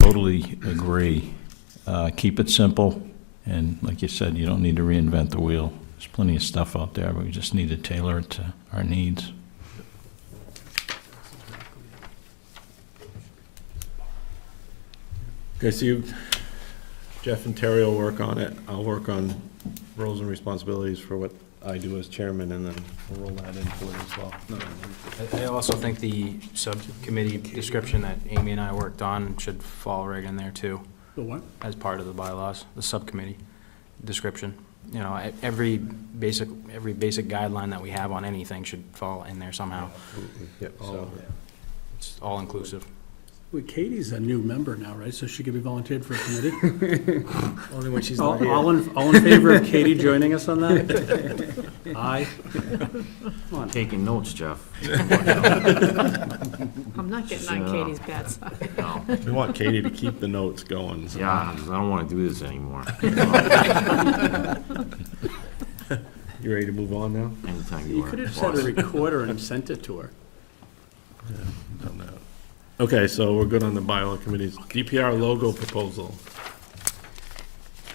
totally agree. Keep it simple, and like you said, you don't need to reinvent the wheel. There's plenty of stuff out there, but we just need to tailor it to our needs. Okay, so Jeff and Terry will work on it. I'll work on roles and responsibilities for what I do as chairman, and then we'll roll that into it as well. I also think the subcommittee description that Amy and I worked on should fall right in there too, The what? as part of the bylaws, the subcommittee description. You know, every basic guideline that we have on anything should fall in there somehow. Yep, all So, of it. it's all inclusive. Well, Katie's a new member now, right? So she could be volunteered for a committee? Only when she's All in favor of Katie joining us on that? Aye. Taking notes, Jeff. I'm not getting on Yeah. Katie's bad side. No. We want Katie to keep the notes going, so. Yeah, 'cause I don't wanna do this anymore. You ready to move on now? Anytime you You want. could have just had a recorder and sent it to her. Done that. Okay, so we're good on the bylaw committees. DPR logo proposal.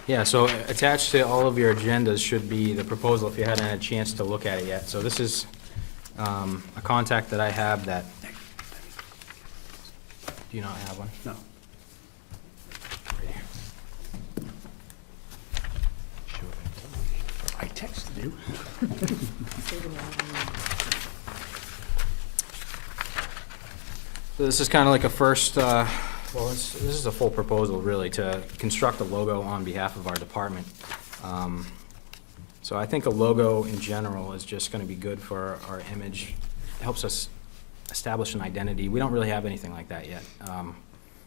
Yeah, so attached to all of your agendas should be the proposal, if you hadn't had a chance to look at it yet. So this is a contact that I have that, do you not have one? No. I texted you. So this is kind of like a first, this is a full proposal really to construct a logo on behalf of our department. So I think a logo in general is just gonna be good for our image. It helps us establish an identity. We don't really have anything like that yet.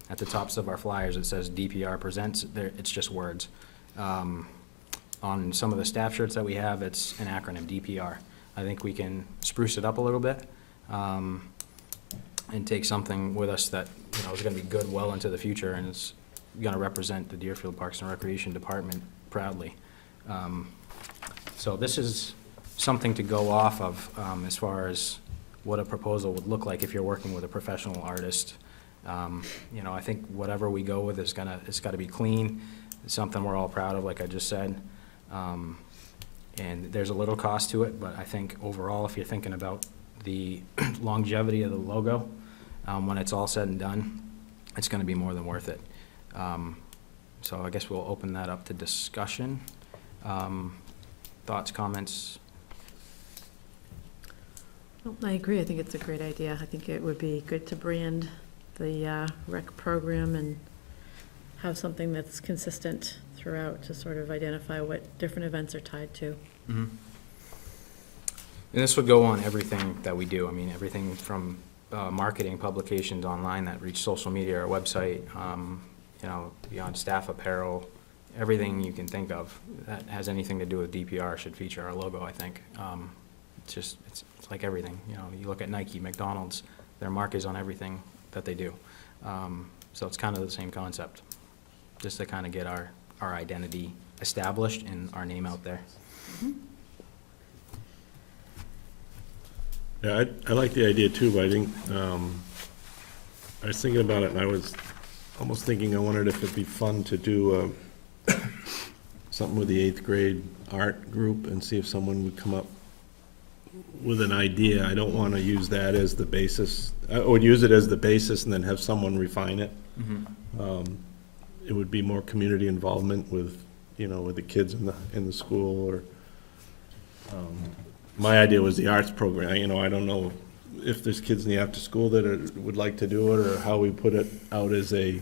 At the tops of our flyers, it says DPR presents, it's just words. On some of the staff shirts that we have, it's an acronym, DPR. I think we can spruce it up a little bit, and take something with us that, you know, is gonna be good well into the future, and it's gonna represent the Deerfield Parks and Recreation Department proudly. So this is something to go off of, as far as what a proposal would look like if you're working with a professional artist. You know, I think whatever we go with is it's gotta be clean, it's something we're all proud of, like I just said. And there's a little cost to it, but I think overall, if you're thinking about the longevity of the logo, when it's all said and done, it's gonna be more than worth it. So I guess we'll open that up to discussion. Thoughts, comments? Well, I agree. I think it's a great idea. I think it would be good to brand the rec program and have something that's consistent throughout to sort of identify what different events are tied to. And this would go on everything that we do. I mean, everything from marketing, publications online that reach social media, our website, you know, beyond staff apparel, everything you can think of that has anything to do with DPR should feature our logo, I think. It's like everything, you know, you look at Nike, McDonald's, their mark is on everything that they do. So it's kind of the same concept, just to kind of get our identity established and our name out there. Yeah, I like the idea too, but I think, I was thinking about it, and I was almost thinking, I wondered if it'd be fun to do something with the 8th grade art group and see if someone would come up with an idea. I don't want to use that as the basis. I would use it as the basis and then have someone refine it. It would be more community involvement with, you know, with the kids in the school, or, my idea was the arts program. You know, I don't know if there's kids in the after-school that would like to do it, or how we put it out as a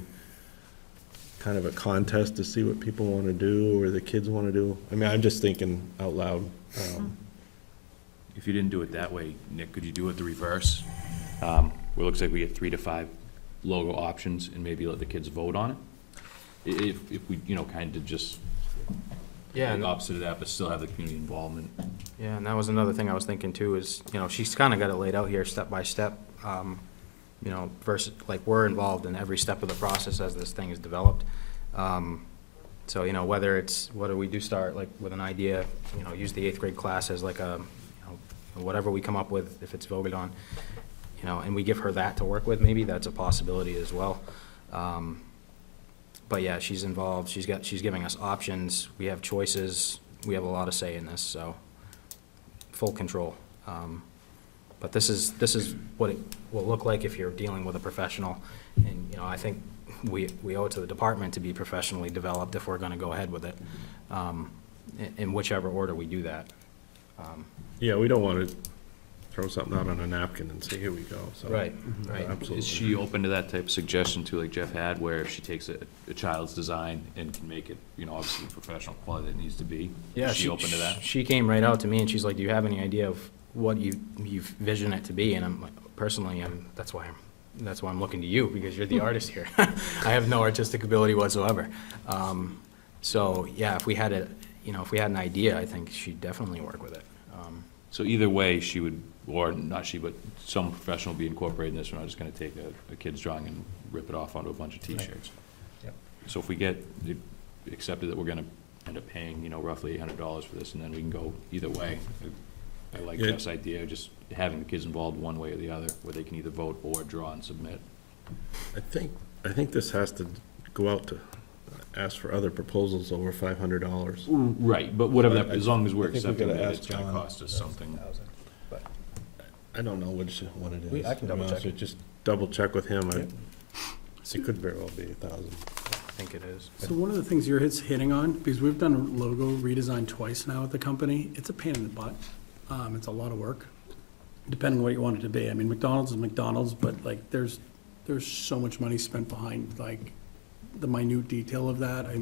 kind of a contest to see what people want to do, or the kids want to do. I mean, I'm just thinking out loud. If you didn't do it that way, Nick, could you do it the reverse? Where it looks like we get 3 to 5 logo options and maybe let the kids vote on it? If we, you know, kind of just Yeah, the opposite of that, but still have the community involvement. yeah, and that was another thing I was thinking too, is, you know, she's kind of got it laid out here step by step. You know, versus, like, we're involved in every step of the process as this thing is developed. So, you know, whether we do start like with an idea, you know, use the 8th grade class as like a, you know, whatever we come up with, if it's voted on, you know, and we give her that to work with, maybe that's a possibility as well. But yeah, she's involved, she's giving us options, we have choices, we have a lot of say in this, so full control. But this is what it will look like if you're dealing with a professional. And, you know, I think we owe it to the department to be professionally developed if we're gonna go ahead with it, in whichever order we do that. Yeah, we don't want to throw something out on a napkin and say, here we go, so. Right, right. Absolutely. Is she open to that type of suggestion too, like Jeff had, where if she takes a child's design and can make it, you know, obviously the professional quality that it needs to be? Yeah, Is she open to that? She came right out to me and she's like, do you have any idea of what you vision it to be? And I'm like, personally, that's why I'm looking to you, because you're the artist here. I have no artistic ability whatsoever. So, yeah, if we had an idea, I think she'd definitely work with it. So either way, she would, or not she, but some professional would be incorporating this. We're not just gonna take a kid's drawing and rip it off onto a bunch of T-shirts. Yep. So if we get it accepted that we're gonna end up paying, you know, roughly $800 for this, and then we can go either way. I like Yeah. Jeff's idea of just having the kids involved one way or the other, where they can either vote or draw and submit. I think this has to go out to ask for other proposals over $500. Right, but whatever, I- that as long as we're I think we accepting gotta that ask it's gonna John. cost us something. I don't know what it is. I can to be double honest check with you. Just double check with him. It could very well be 1,000. I think it is. So one of the things you're hitting on, because we've done a logo redesign twice now at the company, it's a pain in the butt. It's a lot of work, depending on what you want it to be. I mean, McDonald's is McDonald's, but like, there's so much money spent behind, like, the minute detail of that. I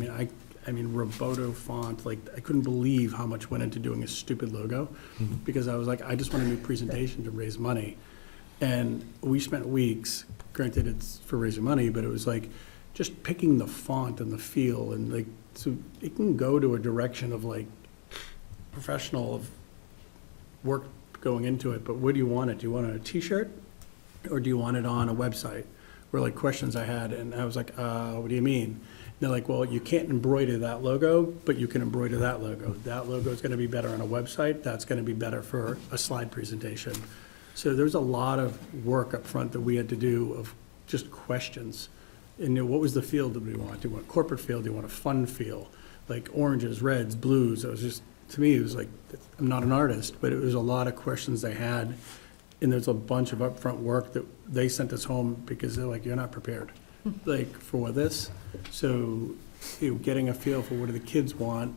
mean, Roboto font, like, I couldn't believe how much went into doing a stupid logo, because I was like, I just want a new presentation to raise money. And we spent weeks, granted it's for raising money, but it was like, just picking the font and the feel, and like, so it can go to a direction of like, professional of work going into it, but where do you want it? Do you want it on a T-shirt, or do you want it on a website? Were like questions I had, and I was like, what do you mean? And they're like, well, you can't embroider that logo, but you can embroider that logo. That logo is gonna be better on a website, that's gonna be better for a slide presentation. So there's a lot of work up front that we had to do of just questions. And you know, what was the feel that we want? Do you want corporate feel? Do you want a fun feel? Like oranges, reds, blues. It was just, to me, it was like, I'm not an artist, but it was a lot of questions they had. And there's a bunch of upfront work that they sent us home because they're like, you're not prepared, like, for this. So, you know, getting a feel for what do the kids want,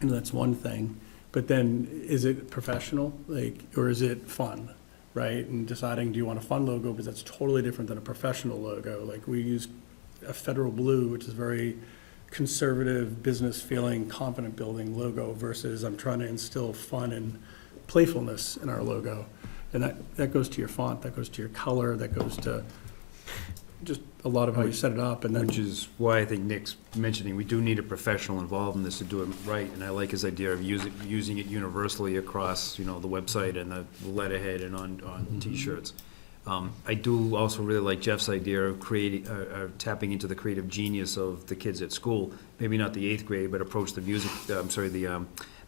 and that's one thing. But then, is it professional, like, or is it fun, right? And deciding, do you want a fun logo, because that's totally different than a professional logo. Like, we use a Federal Blue, which is very conservative, business-feeling, confident-building logo, versus I'm trying to instill fun and playfulness in our logo. And that goes to your font, that goes to your color, that goes to just a lot of how you set it up, and then. Which is why I think Nick's mentioning, we do need a professional involved in this to do it right, and I like his idea of using it universally across, you know, the website and the letterhead and on T-shirts. I do also really like Jeff's idea of tapping into the creative genius of the kids at school, maybe not the 8th grade, but approach the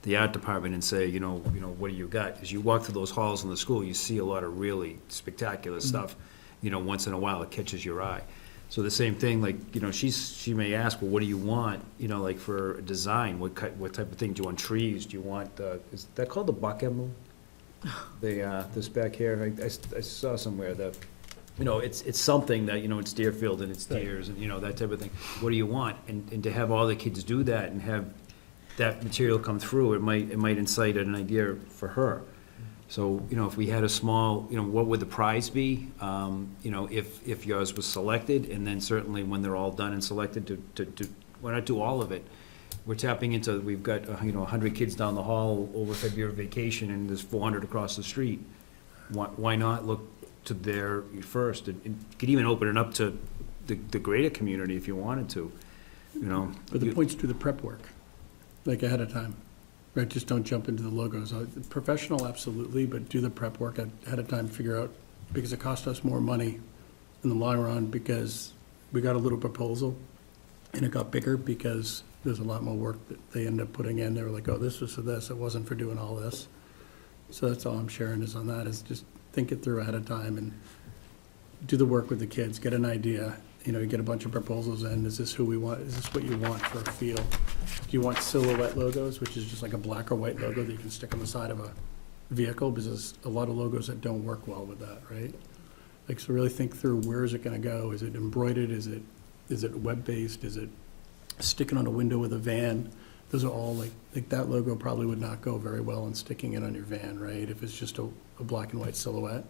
the art department and say, you know, what do you got? As you walk through those halls in the school, you see a lot of really spectacular stuff. You know, once in a while, it catches your eye. So the same thing, like, you know, she may ask, well, what do you want, you know, like for a design, what type of thing, do you want trees, do you want, is that called the buck emblem? This back here, I saw somewhere that, you know, it's something that, you know, it's Deerfield and it's deers, and, you know, that type of thing. What do you want? And to have all the kids do that and have that material come through, it might incite an idea for her. So, you know, if we had a small, you know, what would the prize be? You know, if yours was selected, and then certainly when they're all done and selected why not do all of it? We're tapping into, we've got, you know, 100 kids down the hall over February vacation, and there's 400 across the street. Why not look to there first? And you could even open it up to the greater community if you wanted to, you know. But the point's do the prep work, like ahead of time, right? Just don't jump into the logos. Professional, absolutely, but do the prep work ahead of time, figure out, because it cost us more money in the long run, because we got a little proposal, and it got bigger because there's a lot more work that they end up putting in. They were like, oh, this was for this, it wasn't for doing all this. So that's all I'm sharing is on that, is just think it through ahead of time and do the work with the kids, get an idea. You know, you get a bunch of proposals in, is this who we want, is this what you want for a feel? Do you want silhouette logos, which is just like a black or white logo that you can stick on the side of a vehicle? Because there's a lot of logos that don't work well with that, right? Like, so really think through, where is it gonna go? Is it embroidered, is it Is it web-based? Is it sticking on a window with a van? Those are all like that logo probably would not go very well in sticking it on your van, right? If it's just a black and white silhouette.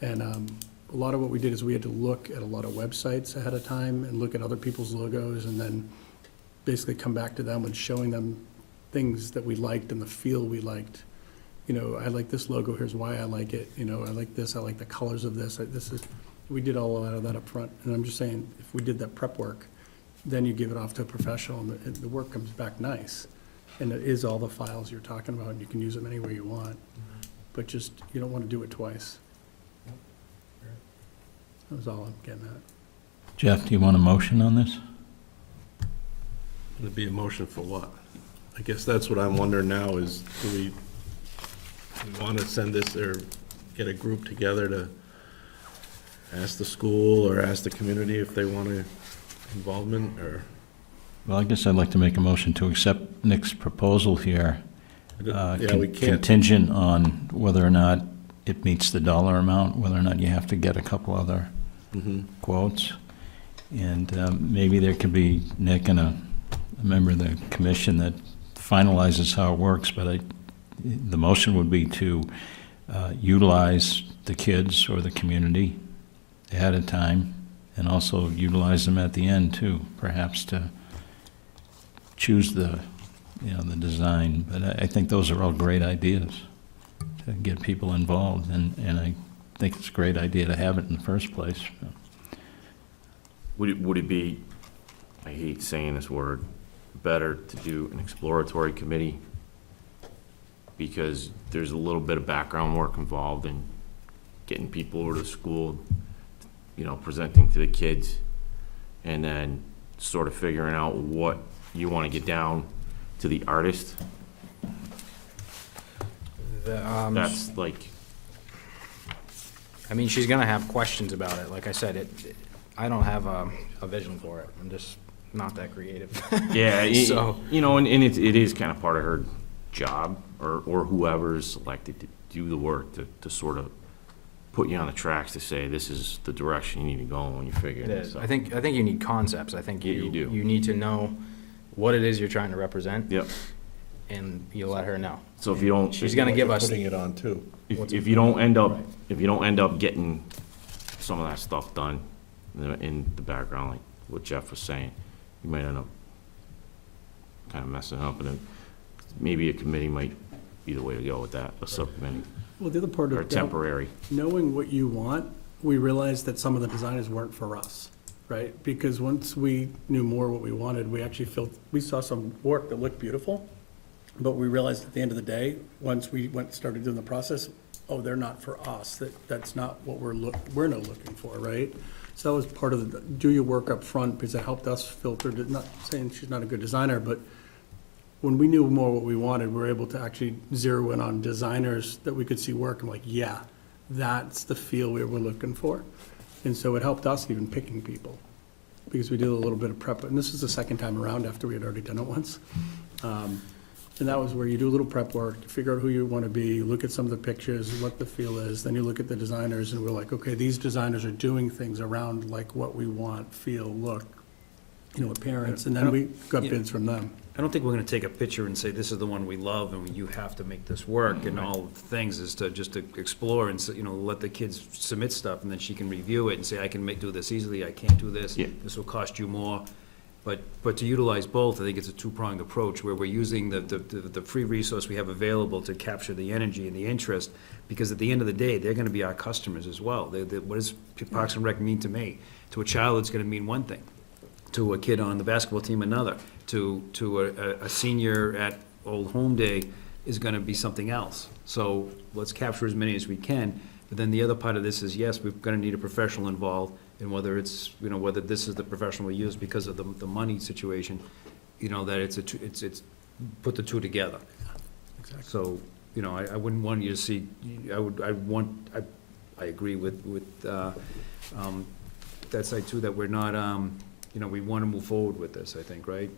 And a lot of what we did is we had to look at a lot of websites ahead of time and look at other people's logos and then basically come back to them and showing them things that we liked and the feel we liked. You know, I like this logo, here's why I like it, you know, I like this, I like the colors of this, we did all of that up front. And I'm just saying, if we did that prep work, then you give it off to a professional and the work comes back nice. And it is all the files you're talking about, and you can use them any way you want. But just, you don't want to do it twice. That was all I'm getting at. Jeff, do you want a motion on this? It'd be a motion for what? I guess that's what I'm wondering now is, do we want to send this or get a group together to ask the school or ask the community if they want involvement or? Well, I guess I'd like to make a motion to accept Nick's proposal here. Yeah, we can't. Contingent on whether or not it meets the dollar amount, whether or not you have to get a couple other Mhm. quotes. And maybe there could be Nick and a member of the commission that finalizes how it works, but the motion would be to utilize the kids or the community ahead of time, and also utilize them at the end too, perhaps to choose the design. But I think those are all great ideas to get people involved, and I think it's a great idea to have it in the first place. Would it be, I hate saying this word, better to do an exploratory committee? Because there's a little bit of background work involved in getting people over to school, presenting to the kids, and then sort of figuring out what you want to get down to the artist. That's like, I mean, she's gonna have questions about it. Like I said, I don't have a vision for it. I'm just not that creative. yeah, So- and it is kind of part of her job, or whoever's elected to do the work to sort of put you on the tracks to say, this is the direction you need to go when you're figuring It this is. out. I think you need concepts. I think Yeah, you do. You need to know what it is you're trying to represent. Yep. And you let her know. So if you don't, She's gonna give us, Putting it on too. if you don't end up getting some of that stuff done in the background, like what Jeff was saying, you might end up kind of messing up, and then maybe a committee might be the way to go with that, a subcommittee, Well, the other part or of temporary. knowing what you want, we realized that some of the designers weren't for us, right? Because once we knew more what we wanted, we actually we saw some work that looked beautiful, but we realized at the end of the day, once we started doing the process, oh, they're not for us, that's not what we're not looking for, right? So that was part of do your work up front, because it helped us filter, not saying she's not a good designer, but when we knew more what we wanted, we were able to actually zero in on designers that we could see work, and like, yeah, that's the feel we were looking for. And so it helped us even picking people, because we did a little bit of prep, and this is the second time around after we had already done it once. And that was where you do a little prep work, you figure out who you want to be, you look at some of the pictures, what the feel is, then you look at the designers, and we're like, okay, these designers are doing things around like what we want, feel, look, appearance, and then we got bids from them. I don't think we're gonna take a picture and say, this is the one we love, and you have to make this work, and all the things is to just to explore and, let the kids submit stuff, and then she can review it and say, I can do this easily, I can't do this, Yeah. this will cost you more. But to utilize both, I think it's a two-pronged approach, where we're using the free resource we have available to capture the energy and the interest, because at the end of the day, they're gonna be our customers as well. What does Parks and Rec mean to me? To a child, it's gonna mean one thing. To a kid on the basketball team, another. To a senior at Old Home Day is gonna be something else. So let's capture as many as we can. But then the other part of this is, yes, we're gonna need a professional involved, and whether it's, whether this is the professional we use because of the money situation, that it's put the two together. Exactly. So, I wouldn't want you to see, I agree with that side too, that we're not, we wanna move forward with this, I think, right?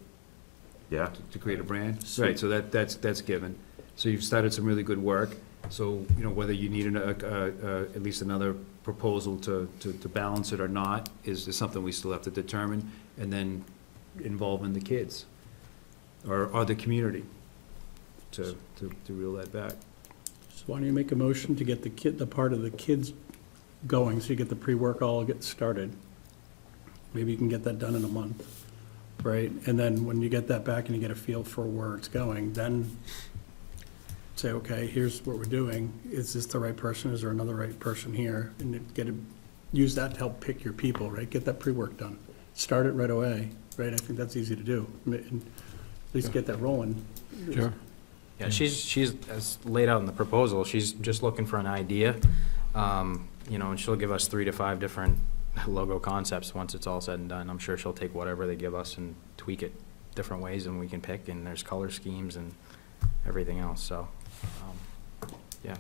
Yeah. To create a brand? Right, so that's given. So you've started some really good work. So, you know, whether you need at least another proposal to balance it or not is something we still have to determine, and then involving the kids or the community to reel that back. So why don't you make a motion to get the part of the kids going, so you get the pre-work all get started? Maybe you can get that done in a month, right? And then when you get that back and you get a feel for where it's going, then say, okay, here's what we're doing. Is this the right person? Is there another right person here? And use that to help pick your people, right? Get that pre-work done. Start it right away, right? I think that's easy to do. And at least get that rolling. Sure. Yeah, she's, as laid out in the proposal, she's just looking for an idea. You know, and she'll give us 3 to 5 different logo concepts once it's all said and done. I'm sure she'll take whatever they give us and tweak it different ways and we can pick, and there's color schemes and everything else, so, yeah.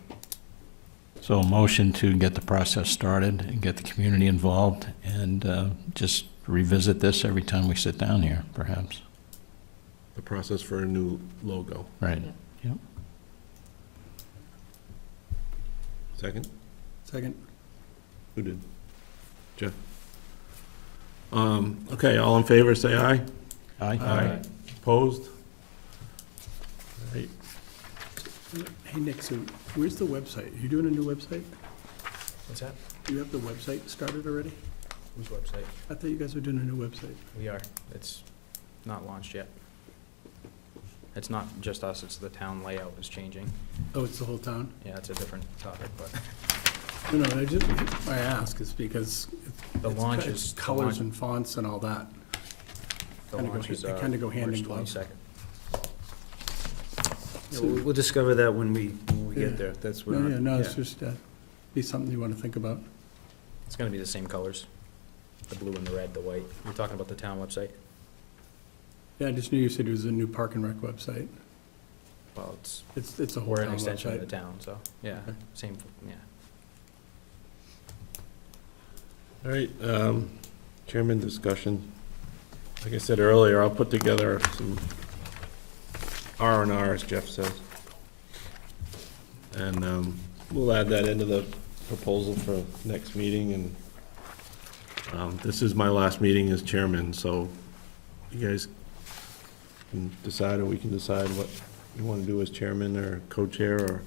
So a motion to get the process started and get the community involved, and just revisit this every time we sit down here, perhaps. The process for a new logo. Right. Yep. Second? Second. Who did? Jeff? Okay, all in favor, say aye. Aye. Opposed? Right. Hey, Nick, so where's the website? Are you doing a new website? What's that? Do you have the website started already? Whose website? I thought you guys were doing a new website. We are. It's not launched yet. It's not just us, it's the town layout is changing. Oh, it's the whole town? Yeah, it's a different topic, but No, I ask is because the it's launch it's is. colors and fonts and all that. The kinda go launch ha- is, they kinda go hand in March glove. 22nd. Yeah, we'll discover that when we Yeah. get there. That's what. No, it's just, be something you wanna think about. It's gonna be the same colors, the blue and the red, the white. You're talking about the town website? Yeah, I just knew you said it was a new Park and Rec website. Well, it's, It's a whole we're town an extension of the website. town, so, yeah, Okay. same, yeah. All right, chairman discussion. Like I said earlier, I'll put together some R&R, as Jeff says. And, we'll add that into the proposal for next meeting, and, this is my last meeting as chairman, so you guys can decide, or we can decide what you wanna do as chairman or co-chair, or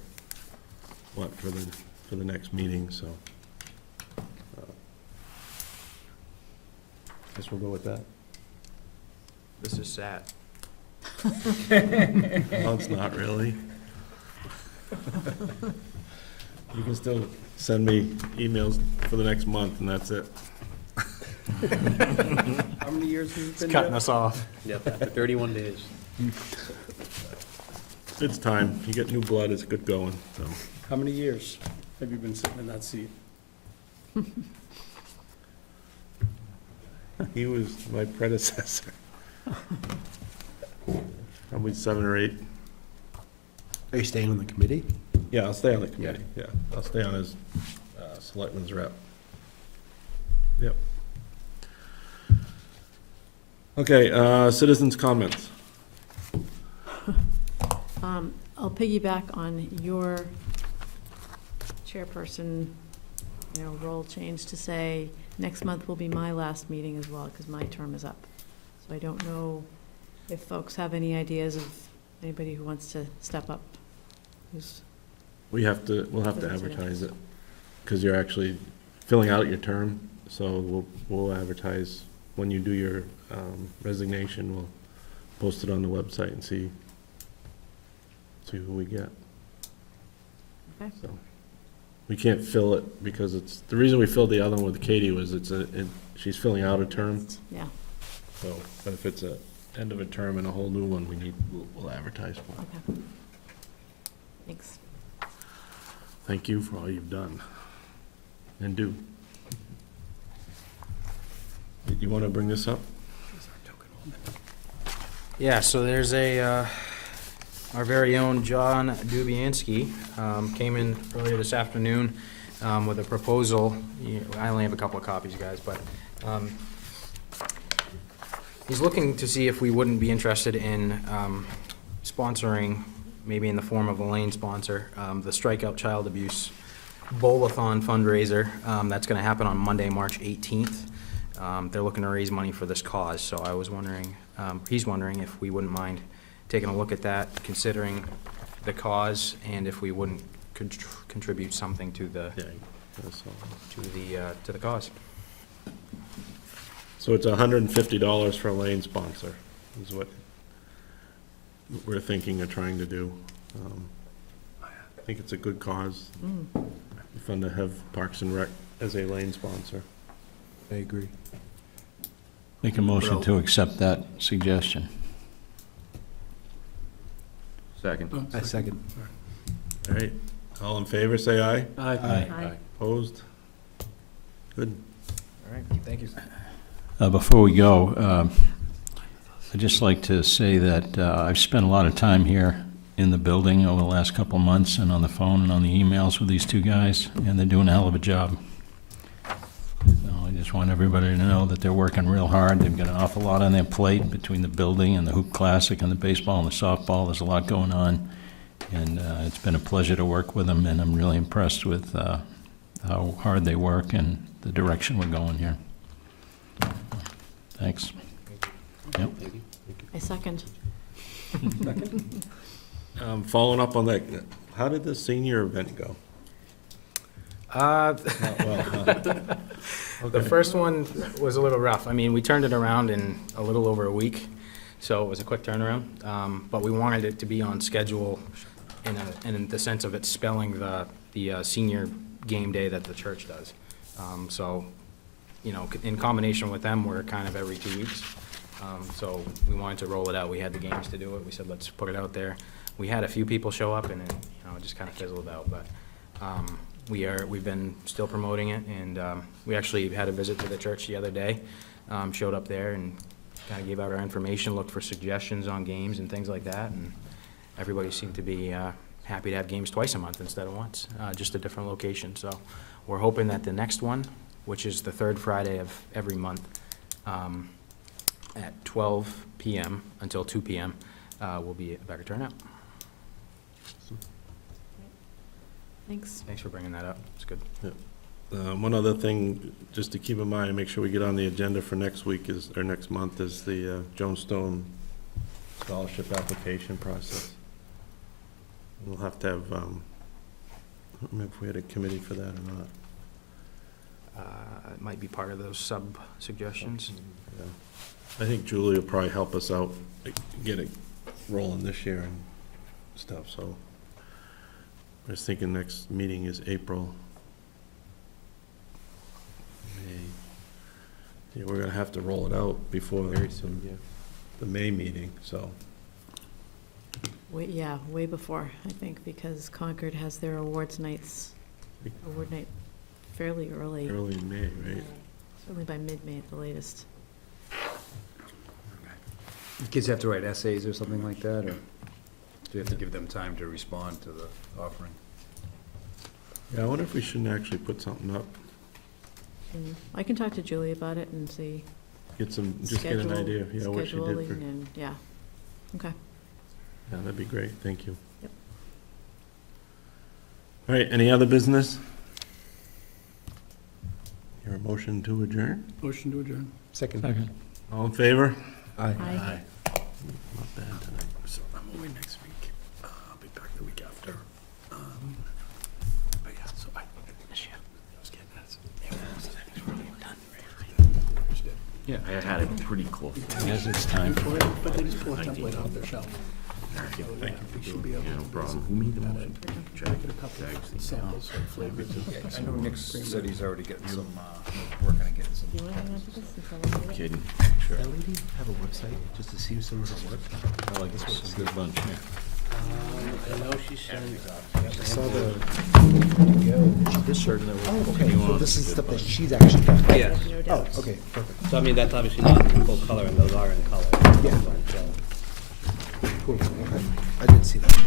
what for the next meeting, so. Guess we'll go with that. This is sad. No, it's not really. You can still send me emails for the next month, and that's it. How many years has it It's been? cutting Jeff? us off. Yep, after 31 days. It's time. You get new blood, it's good going, so. How many years have you been sitting in that seat? He was my predecessor. Probably 7 or 8. Are you staying on the committee? Yeah, I'll stay on the committee, yeah. I'll stay on as selectman's rep. Yep. Okay, citizens' comments. I'll piggyback on your chairperson, role change to say, next month will be my last meeting as well, because my term is up. So I don't know if folks have any ideas of anybody who wants to step up. We'll have to advertise it, because you're actually filling out your term, so we'll advertise when you do your resignation. We'll post it on the website and see who we get. Okay. So, we can't fill it, because the reason we filled the other one with Katie was she's filling out a term, Yeah, so, but if it's a end of a term and a whole new one, we'll advertise for it. okay. Thanks. Thank you for all you've done and do. You want to bring this up? Yeah, so there's our very own John Dubianski came in earlier this afternoon with a proposal. I only have a couple of copies, guys, but he's looking to see if we wouldn't be interested in sponsoring maybe in the form of a lane sponsor, the Strikeout Child Abuse Bowl-a-thon fundraiser. That's gonna happen on Monday, March 18th. They're looking to raise money for this cause, so I was wondering, he's wondering if we wouldn't mind taking a look at that, considering the cause, and if we wouldn't contribute something to the, Yeah, that's all. to the cause. So it's $150 for a lane sponsor, is what we're thinking of trying to do. I think it's a good cause. Fun to have Parks and Rec as a lane sponsor. I agree. Make a motion to accept that suggestion. Second. I second. All right, all in favor, say aye. Aye. Aye. Opposed? Good. All right, thank you. Before we go, I'd just like to say that I've spent a lot of time here in the building over the last couple of months and on the phone and on the emails with these two guys, and they're doing a hell of a job. So I just want everybody to know that they're working real hard. They've got an awful lot on their plate between the building and the Hoop Classic and the baseball and the softball. There's a lot going on, and it's been a pleasure to work with them, and I'm really impressed with how hard they work and the direction we're going here. Thanks. Yep. I second. Following up on that, how did the senior event go? Not well, huh? The first one was a little rough. I mean, we turned it around in a little over a week, so it was a quick turnaround. But we wanted it to be on schedule in the sense of it spelling the senior game day that the church does. So, you know, in combination with them, we're kind of every 2 weeks. So we wanted to roll it out. We had the games to do it. We said, let's put it out there. We had a few people show up, and it, you know, it just kind of fizzled out. But we've been still promoting it, and we actually had a visit to the church the other day. Showed up there and kind of gave out our information, looked for suggestions on games and things like that, and everybody seemed to be happy to have games twice a month instead of once, just a different location. So we're hoping that the next one, which is the third Friday of every month, at 12 p.m. until 2 p.m., will be a better turnout. Thanks. Thanks for bringing that up. It's good. One other thing, just to keep in mind, and make sure we get on the agenda for next week is, or next month, is the Jonestown scholarship application process. We'll have to have, I don't remember if we had a committee for that or not. It might be part of those sub-suggestions. Yeah. I think Julie will probably help us out, like, get it rolling this year and stuff, so. I was thinking next meeting is April. May. Yeah, we're gonna have to roll it out before Very soon, yeah. the May meeting, so. Way before, I think, because Concord has their award night fairly early. Early in May, right? Certainly by mid-May at the latest. Kids have to write essays or something like that, or do you have to give them time to respond to the offering? Yeah, I wonder if we shouldn't actually put something up, I can talk to Julie about it and see. get some, just get an idea, yeah, what she did Scheduling for. and, yeah. Okay. Yeah, that'd be great, thank you. Yep. All right, any other business? Your motion to adjourn? Motion to adjourn. Second. Second. All in favor? Aye. Aye. Not bad tonight. So I'm away next week. I'll be back the week after. But yeah, so I was getting that. Yeah, I had it pretty close. Yes, it's time. But they just pull a template off their shelf. We should be able Yeah, no to problem. Who made the motion? make it a couple of samples of flavors. I know Nick said he's already getting some, working on getting some. Do you want to hang on to this until I get it? Kidding. Does that lady have a website, just to see some of her work? I like this, it's a good bunch, yeah. I know she sent, I saw the, This shirt and oh, okay, so this is stuff that she's actually done. yes. No Oh, doubt. okay, perfect, So I mean, that's obviously not in full color, and those are in color. Yeah. So- cool, okay. I didn't see that.